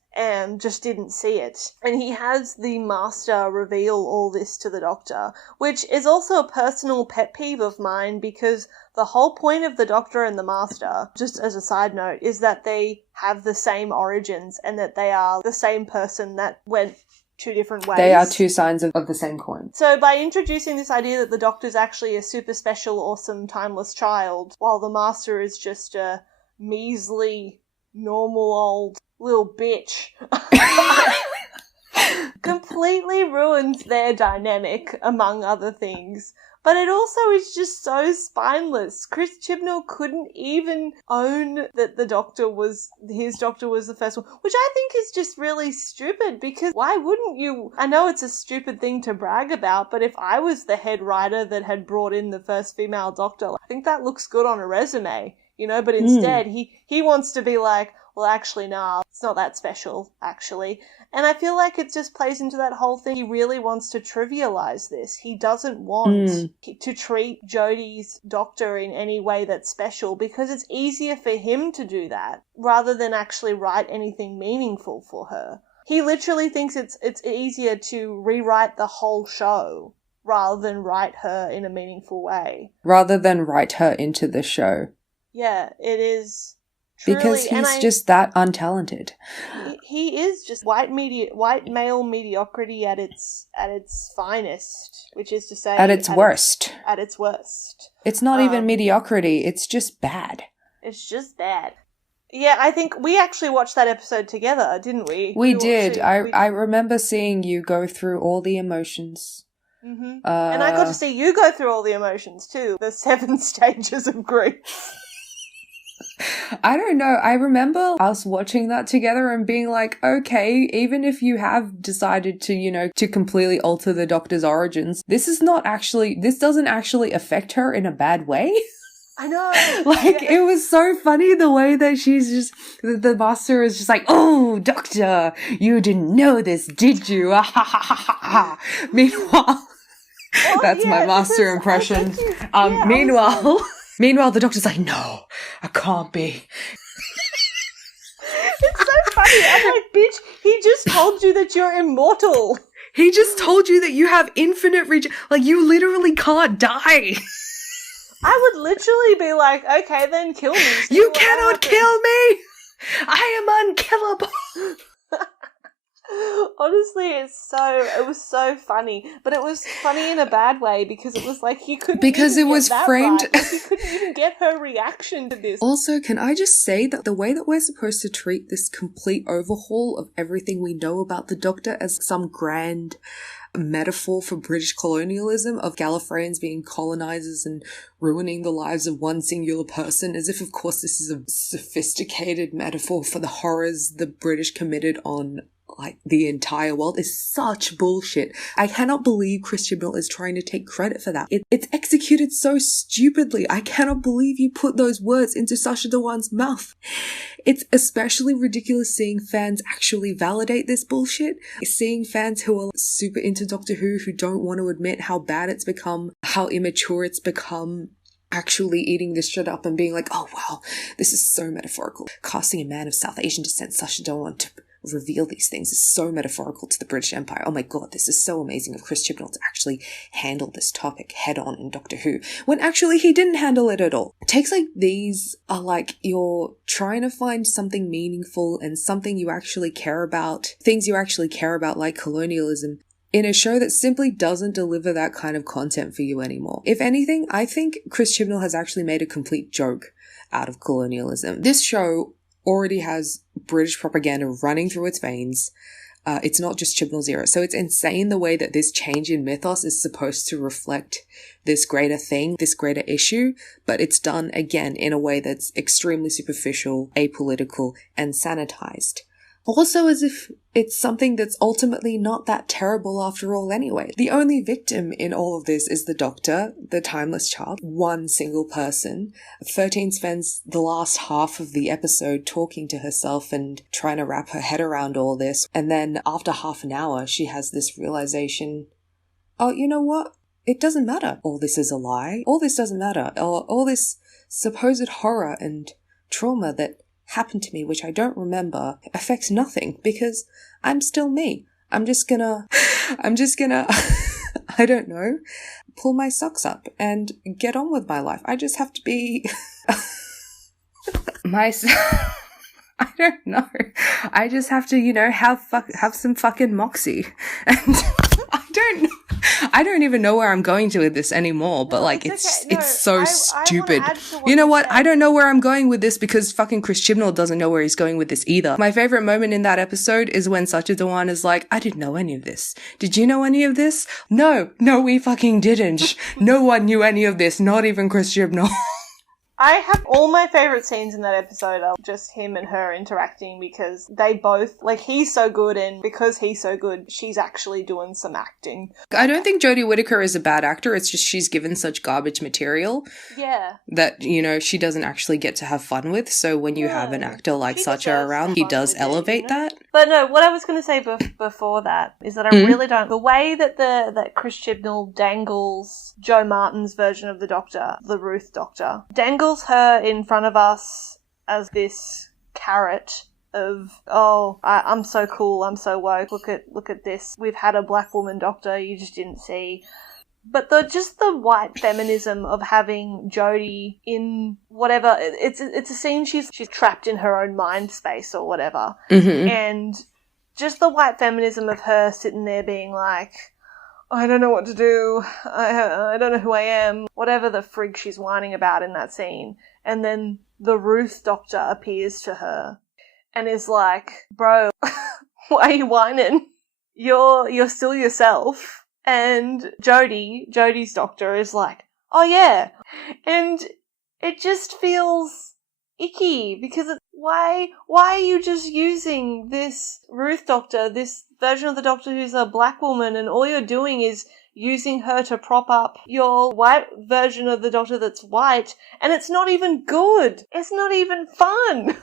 just didn't see it. And he has the Master reveal all this to the Doctor, which is also a personal pet peeve of mine, because the whole point of the Doctor and the Master, just as a side note, is that they have the same origins and that they are the same person that went two different ways. They are two sides of the same coin. So by introducing this idea that the Doctor's actually a super special, awesome, timeless child, while the Master is just a measly, normal old little bitch, completely ruins their dynamic, among other things. But it also is just so spineless. Chris Chibnall couldn't even own that his Doctor was the first one, which I think is just really stupid, because why wouldn't you? I know it's a stupid thing to brag about, but if I was the head writer that had brought in the first female Doctor, I think that looks good on a resume, but instead he wants to be like, well, actually, nah, it's not that special, actually. And I feel like it just plays into that whole thing. He really wants to trivialize this. He doesn't want to treat Jodie's Doctor in any way that's special, because it's easier for him to do that rather than actually write anything meaningful for her. He literally thinks it's easier to rewrite the whole show rather than write her in a meaningful way. Rather than write her into the show. Yeah, it is. Truly, because he's just that untalented. He is just white male mediocrity at its finest, which is to say at its worst. At its worst. It's not even mediocrity, it's just bad. It's just bad. Yeah, I think we actually watched that episode together, didn't we? We did. I remember seeing you go through all the emotions. Mm-hmm. And I got to see you go through all the emotions too. The 7 stages of grief. I don't know. I remember us watching that together and being like, okay, even if you have decided to, to completely alter the Doctor's origins, this doesn't actually affect her in a bad way. I know. It was so funny the way that she's just, the master is just like, oh, Doctor, you didn't know this, did you? Meanwhile, that's my master impression. Meanwhile, the Doctor's like, no, I can't be. It's so funny. I'm like, bitch, he just told you that you're immortal. He just told you that you have infinite reach. Like, you literally can't die. I would literally be like, okay, then kill me. You cannot kill me! I am unkillable! Honestly, it was so funny. But it was funny in a bad way because it was like he couldn't because even it was get that framed. Right. Like, he couldn't even get her reaction to this. Also, can I just say that the way that we're supposed to treat this complete overhaul of everything we know about the Doctor as some grand metaphor for British colonialism of Gallifreyans being colonizers and ruining the lives of one singular person, as if of course this is a sophisticated metaphor for the horrors the British committed on the entire world, is such bullshit. I cannot believe Chris Chibnall is trying to take credit for that. It's executed so stupidly. I cannot believe you put those words into Sacha Dhawan's mouth. It's especially ridiculous seeing fans actually validate this bullshit. Seeing fans who are super into Doctor Who don't want to admit how bad it's become, how immature it's become, actually eating this shit up and being like, oh wow, this is so metaphorical. Casting a man of South Asian descent, Sacha Dhawan, to reveal these things is so metaphorical to the British Empire. Oh my god, this is so amazing of Chris Chibnall to actually handle this topic head on in Doctor Who, when actually he didn't handle it at all. Takes like these are like you're trying to find something meaningful and something you actually care about, things you actually care about like colonialism, in a show that simply doesn't deliver that kind of content for you anymore. If anything, I think Chris Chibnall has actually made a complete joke out of colonialism. This show already has British propaganda running through its veins. It's not just Chibnall's era. So it's insane the way that this change in mythos is supposed to reflect this greater thing, this greater issue, but it's done again in a way that's extremely superficial, apolitical, and sanitized. Also as if it's something that's ultimately not that terrible after all anyway. The only victim in all of this is the Doctor, the timeless child, one single person. 13 spends the last half of the episode talking to herself and trying to wrap her head around all this. And then after half an hour, she has this realization, oh, you know what? It doesn't matter. All this is a lie. All this doesn't matter. All this supposed horror and trauma that happened to me, which I don't remember, affects nothing because I'm still me. I'm just gonna, I don't know, pull my socks up and get on with my life. I just have to be I don't know. I just have to, have some fucking moxie. And I don't even know where I'm going to with this anymore, but it's so stupid. You know what? I don't know where I'm going with this because fucking Chris Chibnall doesn't know where he's going with this either. My favorite moment in that episode is when Sacha Dhawan is like, I didn't know any of this. Did you know any of this? No, we fucking didn't. No one knew any of this, not even Chris Chibnall. I have all my favourite scenes in that episode are just him and her interacting because they both, he's so good and because he's so good, she's actually doing some acting. I don't think Jodie Whittaker is a bad actor, it's just she's given such garbage material that, she doesn't actually get to have fun with, so when you have an actor like Sacha around, he does elevate that. But no, what I was going to say before that is that I really don't, the way that Chris Chibnall dangles Jo Martin's version of the Doctor, the Ruth Doctor, dangles her in front of us as this carrot of, I'm so cool, I'm so woke, look at this, we've had a black woman Doctor, you just didn't see. But the white feminism of having Jodie in whatever, it's a scene she's trapped in her own mind space or whatever. Mm-hmm. And just the white feminism of her sitting there being like, I don't know what to do, I don't know who I am, whatever the frig she's whining about in that scene. And then the Ruth Doctor appears to her and is like, bro, why are you whining? You're still yourself. And Jodie's Doctor is like, oh yeah. And it just feels icky because why are you just using this Ruth Doctor, this version of the Doctor who's a black woman, and all you're doing is using her to prop up your white version of the Doctor that's white, and it's not even good. It's not even fun.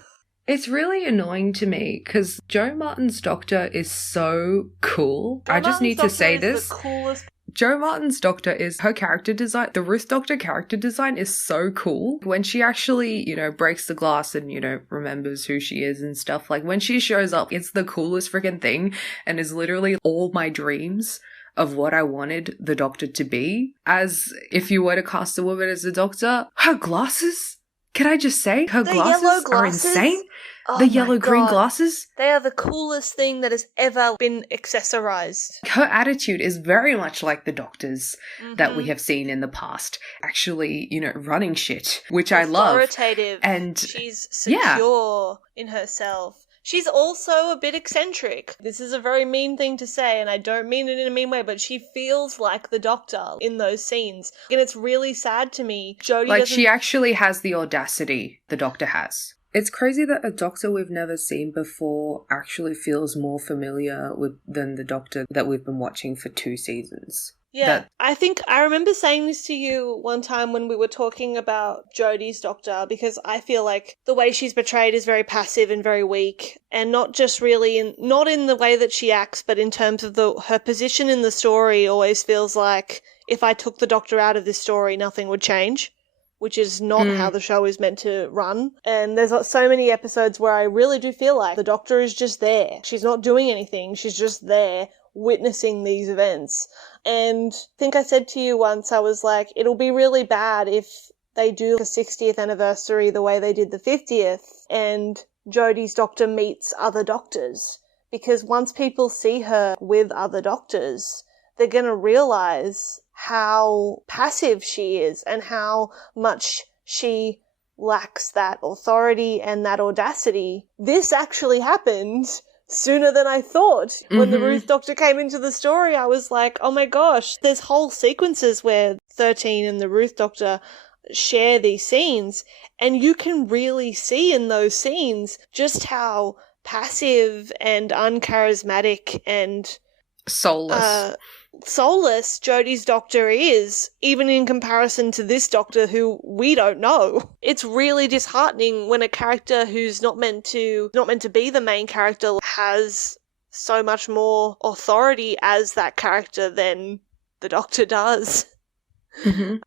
It's really annoying to me because Jo Martin's Doctor is so cool. I just need to say this. The coolest. Jo Martin's Doctor is her character design. The Ruth Doctor character design is so cool. When she actually, breaks the glass and, remembers who she is and stuff, like when she shows up, it's the coolest freaking thing and is literally all my dreams of what I wanted the Doctor to be. As if you were to cast a woman as the Doctor, her glasses, can I just say, her glasses are insane. Oh, the yellow-green glasses. They are the coolest thing that has ever been accessorized. Her attitude is very much like the Doctor's that we have seen in the past. Actually, running shit, which I love. Authoritative. And she's secure in herself. She's also a bit eccentric. This is a very mean thing to say, and I don't mean it in a mean way, but she feels like the Doctor in those scenes. And it's really sad to me. Jodie she actually has the audacity the Doctor has. It's crazy that a Doctor we've never seen before actually feels more familiar than the Doctor that we've been watching for 2 seasons. Yeah, I remember saying this to you one time when we were talking about Jodie's Doctor, because I feel like the way she's portrayed is very passive and very weak, and not just really not in the way that she acts, but in terms of her position in the story always feels like if I took the Doctor out of this story, nothing would change, which is not how the show is meant to run. And there's so many episodes where I really do feel like the Doctor is just there. She's not doing anything. She's just there witnessing these events. And I think I said to you once, I was like, it'll be really bad if they do the 60th anniversary the way they did the 50th and Jodie's Doctor meets other Doctors. Because once people see her with other Doctors, they're going to realise how passive she is and how much she lacks that authority and that audacity. This actually happened sooner than I thought. When the Ruth Doctor came into the story, I was like, oh my gosh, there's whole sequences where 13 and the Ruth Doctor share these scenes, and you can really see in those scenes just how passive and uncharismatic and soulless Jodie's Doctor is, even in comparison to this Doctor who we don't know. It's really disheartening when a character who's not meant to be the main character has so much more authority as that character than the Doctor does.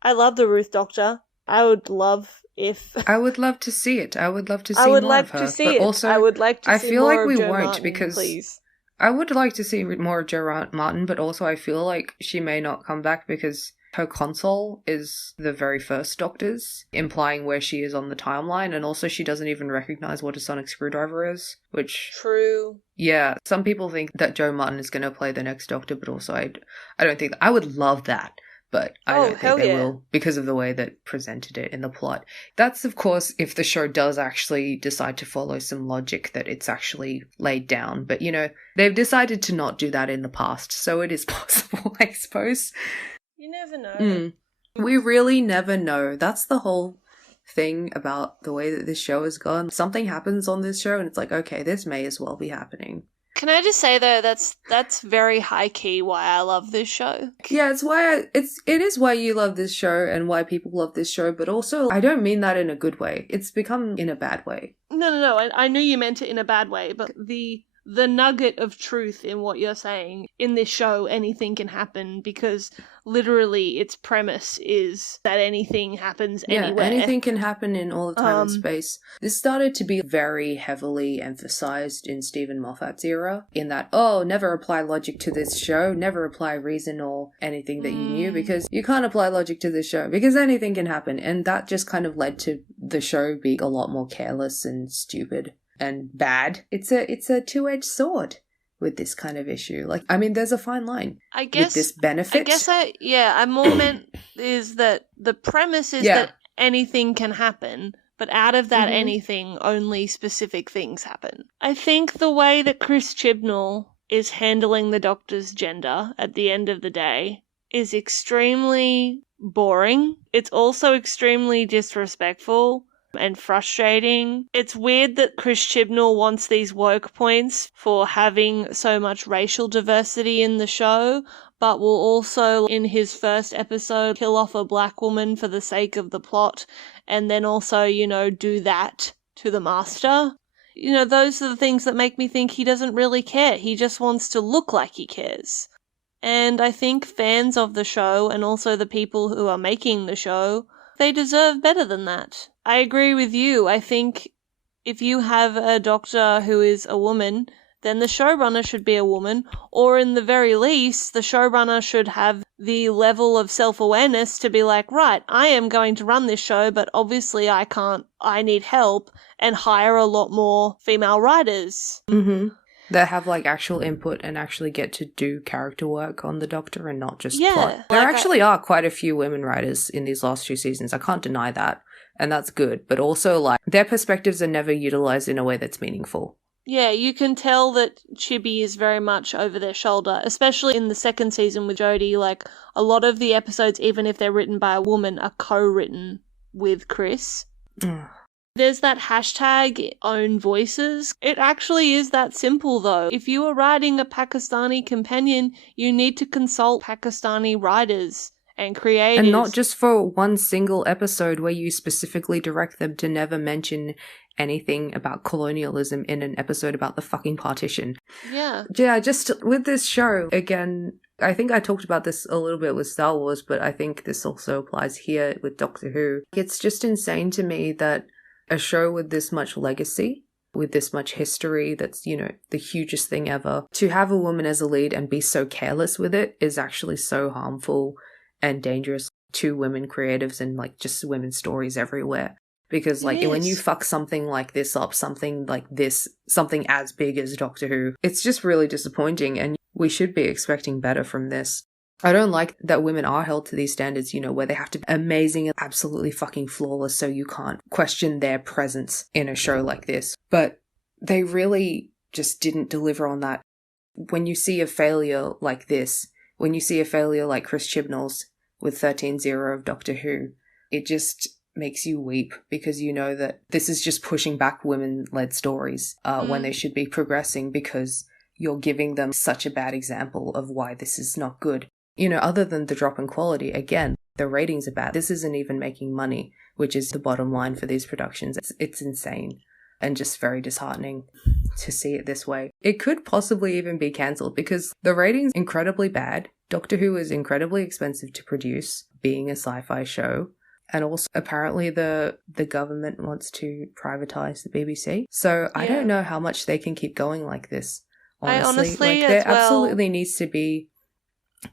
I love the Ruth Doctor. I would love to see it. I would love to see more of her. But also, I would like to see more of Jo Martin. I feel like we won't because please. I would like to see more of Jo Martin, but also I feel like she may not come back because her console is the very first Doctor's, implying where she is on the timeline, and also she doesn't even recognize what a sonic screwdriver is, which... True. Yeah, some people think that Jo Martin is going to play the next Doctor, but also I don't think... I would love that. But I don't think they will because of the way that presented it in the plot. That's, of course, if the show does actually decide to follow some logic that it's actually laid down. But, they've decided to not do that in the past, so it is possible, I suppose. You never know. We really never know. That's the whole thing about the way that this show has gone. Something happens on this show and it's like, okay, this may as well be happening. Can I just say though, that's very high key why I love this show. Yeah, it is why you love this show and why people love this show, but also I don't mean that in a good way. It's become in a bad way. No. I knew you meant it in a bad way, but the nugget of truth in what you're saying, in this show anything can happen because literally its premise is that anything happens anywhere. Yeah, anything can happen in all the time and space. This started to be very heavily emphasized in Stephen Moffat's era, in that, never apply logic to this show, never apply reason or anything that you knew, because you can't apply logic to this show, because anything can happen. And that just kind of led to the show being a lot more careless and stupid and bad. It's a two-edged sword with this kind of issue. There's a fine line. I guess with this benefit. I more meant is that the premise is that anything can happen, but out of that anything, only specific things happen. I think the way that Chris Chibnall is handling the Doctor's gender at the end of the day is extremely boring. It's also extremely disrespectful. and frustrating. It's weird that Chris Chibnall wants these woke points for having so much racial diversity in the show, but will also, in his first episode, kill off a black woman for the sake of the plot, and then also, do that to the master. Those are the things that make me think he doesn't really care. He just wants to look like he cares. And I think fans of the show, and also the people who are making the show, they deserve better than that. I agree with you. I think if you have a doctor who is a woman, then the showrunner should be a woman, or in the very least, the showrunner should have the level of self-awareness to be like, right, I am going to run this show, but obviously I can't, I need help, and hire a lot more female writers. Mm-hmm. That have actual input and actually get to do character work on the Doctor and not just plot. There actually are quite a few women writers in these last 2 seasons. I can't deny that. And that's good. But also their perspectives are never utilized in a way that's meaningful. Yeah, you can tell that Chibi is very much over their shoulder, especially in the second season with Jodie. A lot of the episodes, even if they're written by a woman, are co-written with Chris. There's that hashtag own voices. It actually is that simple though. If you are writing a Pakistani companion, you need to consult Pakistani writers and creators. And not just for one single episode where you specifically direct them to never mention anything about colonialism in an episode about the fucking partition. Yeah. Yeah, just with this show, again, I think I talked about this a little bit with Star Wars, but I think this also applies here with Doctor Who. It's just insane to me that a show with this much legacy, with this much history, that's, the hugest thing ever, to have a woman as a lead and be so careless with it is actually so harmful and dangerous to women creatives and just women's stories everywhere. Because when you fuck something like this up, something like this, something as big as Doctor Who, it's just really disappointing, and we should be expecting better from this. I don't like that women are held to these standards, where they have to be amazing and absolutely fucking flawless so you can't question their presence in a show like this. But they really just didn't deliver on that. When you see a failure like this, when you see a failure like Chris Chibnall's with 13-0 of Doctor Who, it just makes you weep because you know that this is just pushing back women-led stories when they should be progressing, because you're giving them such a bad example of why this is not good. Other than the drop in quality, again, the ratings are bad. This isn't even making money, which is the bottom line for these productions. It's insane and just very disheartening to see it this way. It could possibly even be cancelled because the ratings are incredibly bad. Doctor Who is incredibly expensive to produce, being a sci-fi show. And also, apparently, the government wants to privatize the BBC. So I don't know how much they can keep going like this. Honestly, there absolutely needs to be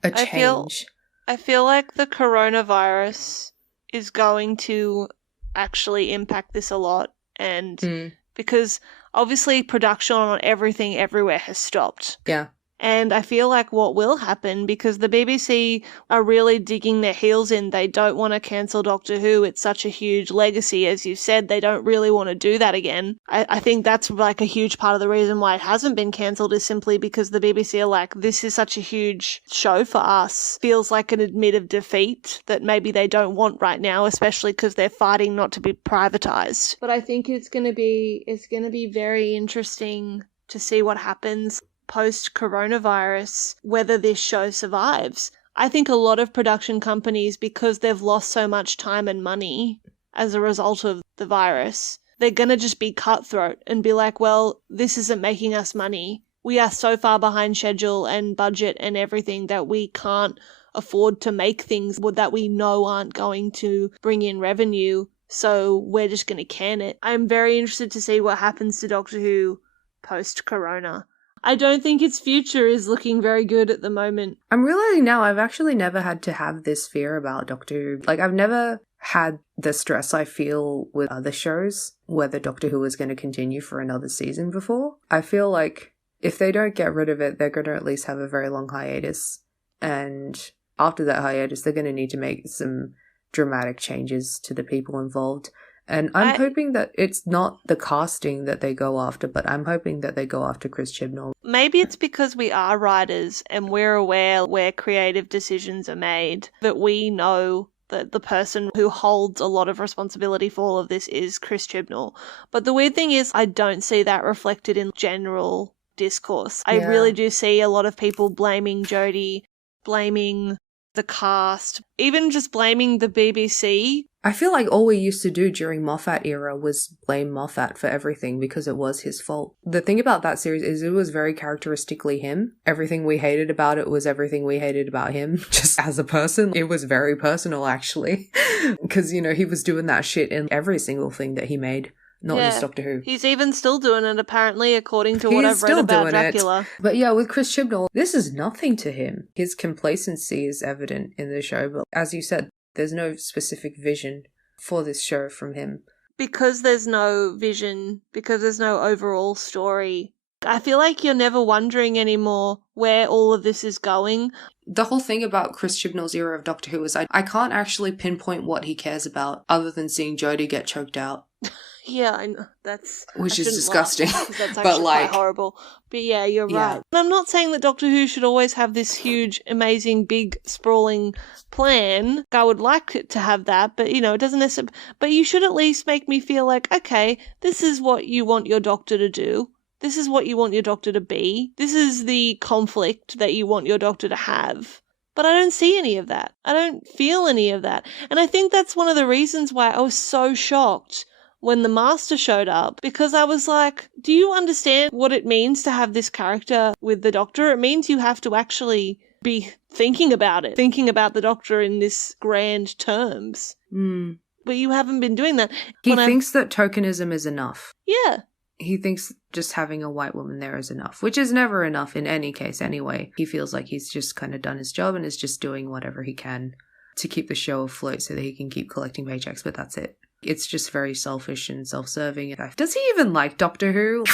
a change. I feel like the coronavirus is going to actually impact this a lot, and because obviously production on everything everywhere has stopped. Yeah. And I feel like what will happen, because the BBC are really digging their heels in, they don't want to cancel Doctor Who. It's such a huge legacy, as you said. They don't really want to do that again. I think that's a huge part of the reason why it hasn't been cancelled, is simply because the BBC are like, this is such a huge show for us. Feels like an admit of defeat that maybe they don't want right now, especially because they're fighting not to be privatised. But I think it's going to be very interesting to see what happens post-coronavirus, whether this show survives. I think a lot of production companies, because they've lost so much time and money as a result of the virus, they're going to just be cutthroat and be like, well, this isn't making us money. We are so far behind schedule and budget and everything that we can't afford to make things that we know aren't going to bring in revenue, so we're just going to can it. I'm very interested to see what happens to Doctor Who post-corona. I don't think its future is looking very good at the moment. I'm realizing now I've actually never had to have this fear about Doctor Who. I've never had the stress I feel with other shows, whether Doctor Who is going to continue for another season before. I feel like if they don't get rid of it, they're going to at least have a very long hiatus. And after that hiatus, they're going to need to make some dramatic changes to the people involved. And I'm hoping that it's not the casting that they go after, but I'm hoping that they go after Chris Chibnall. Maybe it's because we are writers and we're aware where creative decisions are made, that we know the person who holds a lot of responsibility for all of this is Chris Chibnall. But the weird thing is I don't see that reflected in general discourse. I really do see a lot of people blaming Jodie, blaming the cast, even just blaming the BBC. I feel like all we used to do during Moffat era was blame Moffat for everything because it was his fault. The thing about that series is it was very characteristically him. Everything we hated about it was everything we hated about him, just as a person. It was very personal, actually, because, you know, he was doing that shit in every single thing that he made. Not just Doctor Who. He's even still doing it, apparently, according to what I've read about Dracula. But yeah, with Chris Chibnall, this is nothing to him. His complacency is evident in the show, but as you said, there's no specific vision for this show from him. Because there's no vision, because there's no overall story, I feel like you're never wondering anymore where all of this is going. The whole thing about Chris Chibnall's era of Doctor Who is I can't actually pinpoint what he cares about other than seeing Jodie get choked out. Yeah, I know. Which is disgusting. That's actually but like quite horrible. But yeah, you're right. And I'm not saying that Doctor Who should always have this huge, amazing, big, sprawling plan. I would like it to have that, but, you know, it doesn't necessarily... But you should at least make me feel like, okay, this is what you want your Doctor to do. This is what you want your Doctor to be. This is the conflict that you want your Doctor to have. But I don't see any of that. I don't feel any of that. And I think that's one of the reasons why I was so shocked when the Master showed up, because I was like, do you understand what it means to have this character with the Doctor? It means you have to actually be thinking about it, thinking about the Doctor in this grand terms. Mm. But you haven't been doing that. He thinks that tokenism is enough. Yeah. He thinks just having a white woman there is enough, which is never enough in any case anyway. He feels like he's just kind of done his job and is just doing whatever he can to keep the show afloat so that he can keep collecting paychecks, but that's it. It's just very selfish and self-serving. Does he even like Doctor Who?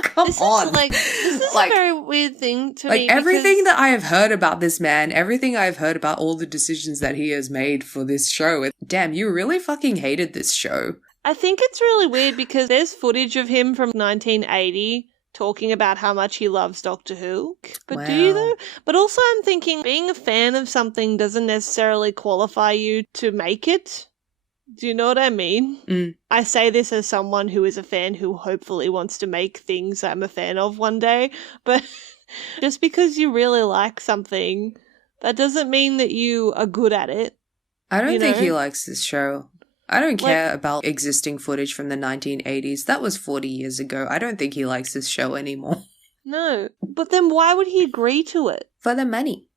Come on. This is a very weird thing to me. Like, everything that I have heard about this man, everything I've heard about all the decisions that he has made for this show, damn, you really fucking hated this show. I think it's really weird because there's footage of him from 1980 talking about how much he loves Doctor Who. But wow. Do you though? But also I'm thinking being a fan of something doesn't necessarily qualify you to make it. Do you know what I mean? Mm. I say this as someone who is a fan who hopefully wants to make things I'm a fan of one day, but just because you really like something, that doesn't mean that you are good at it. I don't think he likes this show. I don't care about existing footage from the 1980s. That was 40 years ago. I don't think he likes this show anymore. No, but then why would he agree to it? For the money.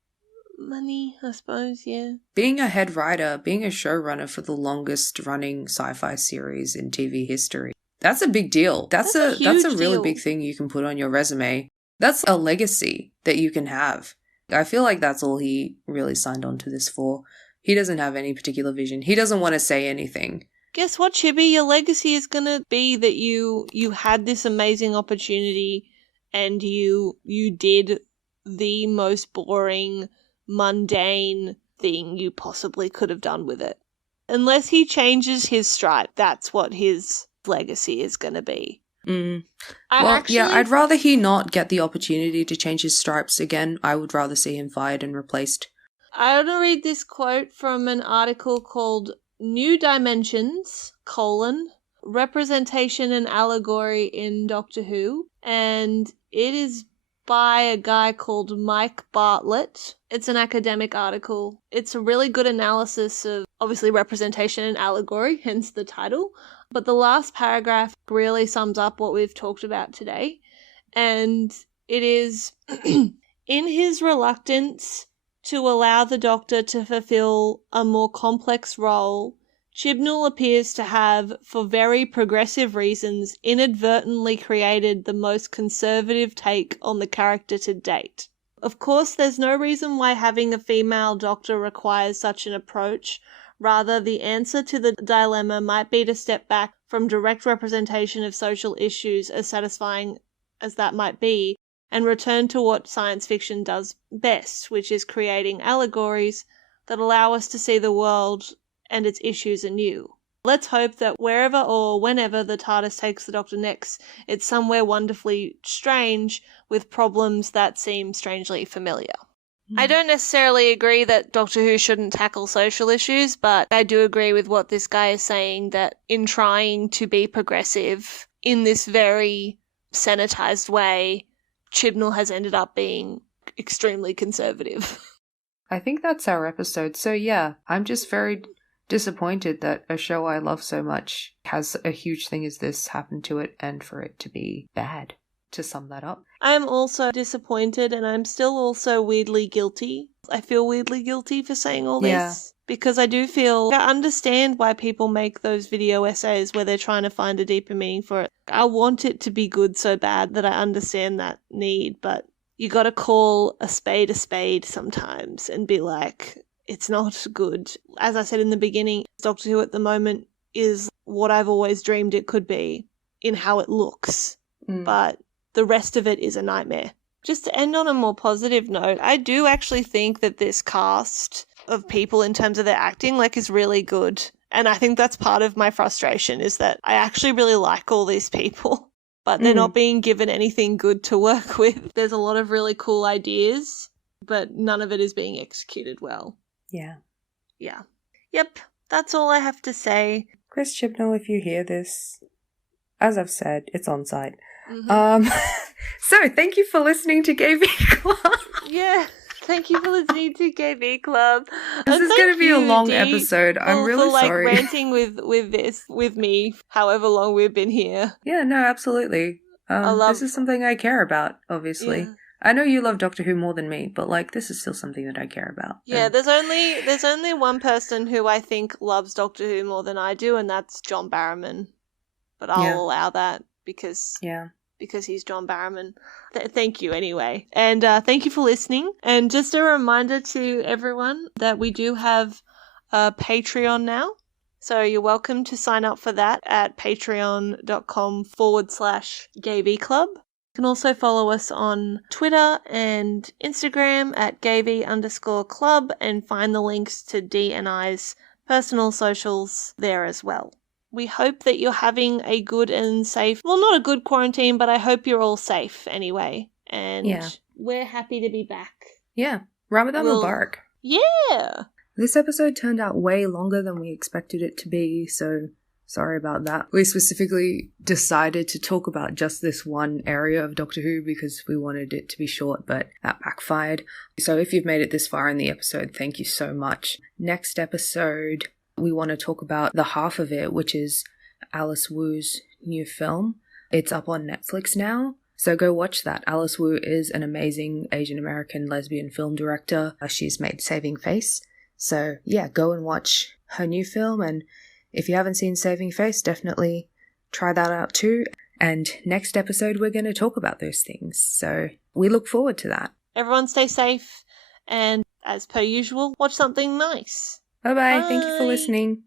Money, I suppose, yeah. Being a head writer, being a showrunner for the longest running sci-fi series in TV history, that's a big deal. That's a really big thing you can put on your resume. That's a legacy that you can have. I feel like that's all he really signed on to this for. He doesn't have any particular vision. He doesn't want to say anything. Guess what, Chibi? Your legacy is going to be that you had this amazing opportunity and you did the most boring, mundane thing you possibly could have done with it. Unless he changes his stripe, that's what his legacy is going to be. Mm. I'd rather he not get the opportunity to change his stripes again. I would rather see him fired and replaced. I want to read this quote from an article called New Dimensions, Representation and Allegory in Doctor Who, and it is by a guy called Mike Bartlett. It's an academic article. It's a really good analysis of, obviously, representation and allegory, hence the title. But the last paragraph really sums up what we've talked about today. And it is, in his reluctance to allow the Doctor to fulfill a more complex role, Chibnall appears to have, for very progressive reasons, inadvertently created the most conservative take on the character to date. Of course, there's no reason why having a female Doctor requires such an approach. Rather, the answer to the dilemma might be to step back from direct representation of social issues, as satisfying as that might be, and return to what science fiction does best, which is creating allegories that allow us to see the world and its issues anew. Let's hope that wherever or whenever the TARDIS takes the Doctor next, it's somewhere wonderfully strange with problems that seem strangely familiar. I don't necessarily agree that Doctor Who shouldn't tackle social issues, but I do agree with what this guy is saying, that in trying to be progressive in this very sanitized way, Chibnall has ended up being extremely conservative. I think that's our episode. So yeah, I'm just very disappointed that a show I love so much has a huge thing as this happen to it and for it to be bad, to sum that up. I'm also disappointed, and I'm still also weirdly guilty. I feel weirdly guilty for saying all this. Because I understand why people make those video essays where they're trying to find a deeper meaning for it. I want it to be good so bad that I understand that need, but you gotta call a spade sometimes and be like, it's not good. As I said in the beginning, Doctor Who at the moment is what I've always dreamed it could be in how it looks. But the rest of it is a nightmare. Just to end on a more positive note, I do actually think that this cast of people in terms of their acting is really good. And I think that's part of my frustration, is that I actually really like all these people, but they're not being given anything good to work with. There's a lot of really cool ideas, but none of it is being executed well. Yeah. Yep, that's all I have to say. Chris Chibnall, if you hear this, as I've said, it's on site. So thank you for listening to GayV Club. Yeah, thank you for listening to GayV Club. This is going to be a long episode. I'm really sorry. Ranting with me, however long we've been here. Yeah, no, absolutely. This is something I care about, obviously. Yeah. I know you love Doctor Who more than me, but this is still something that I care about. Yeah, there's only one person who I think loves Doctor Who more than I do, and that's John Barrowman. But I'll allow that because he's John Barrowman. Thank you anyway. And thank you for listening. And just a reminder to everyone that we do have a Patreon now. So you're welcome to sign up for that at patreon.com/GayV Club. You can also follow us on Twitter and Instagram at GayV_club and find the links to Dee and I's personal socials there as well. We hope that you're having a good and safe, well, not a good quarantine, but I hope you're all safe anyway. And we're happy to be back. Yeah. Ramadan Mubarak. Yeah. This episode turned out way longer than we expected it to be, so sorry about that. We specifically decided to talk about just this one area of Doctor Who because we wanted it to be short, but that backfired. So if you've made it this far in the episode, thank you so much. Next episode, we want to talk about the half of it, which is Alice Wu's new film. It's up on Netflix now, so go watch that. Alice Wu is an amazing Asian American lesbian film director. She's made Saving Face. So yeah, go and watch her new film, and if you haven't seen Saving Face, definitely try that out too. And next episode, we're going to talk about those things. So we look forward to that. Everyone stay safe, and as per usual, watch something nice. Bye-bye. Thank you for listening.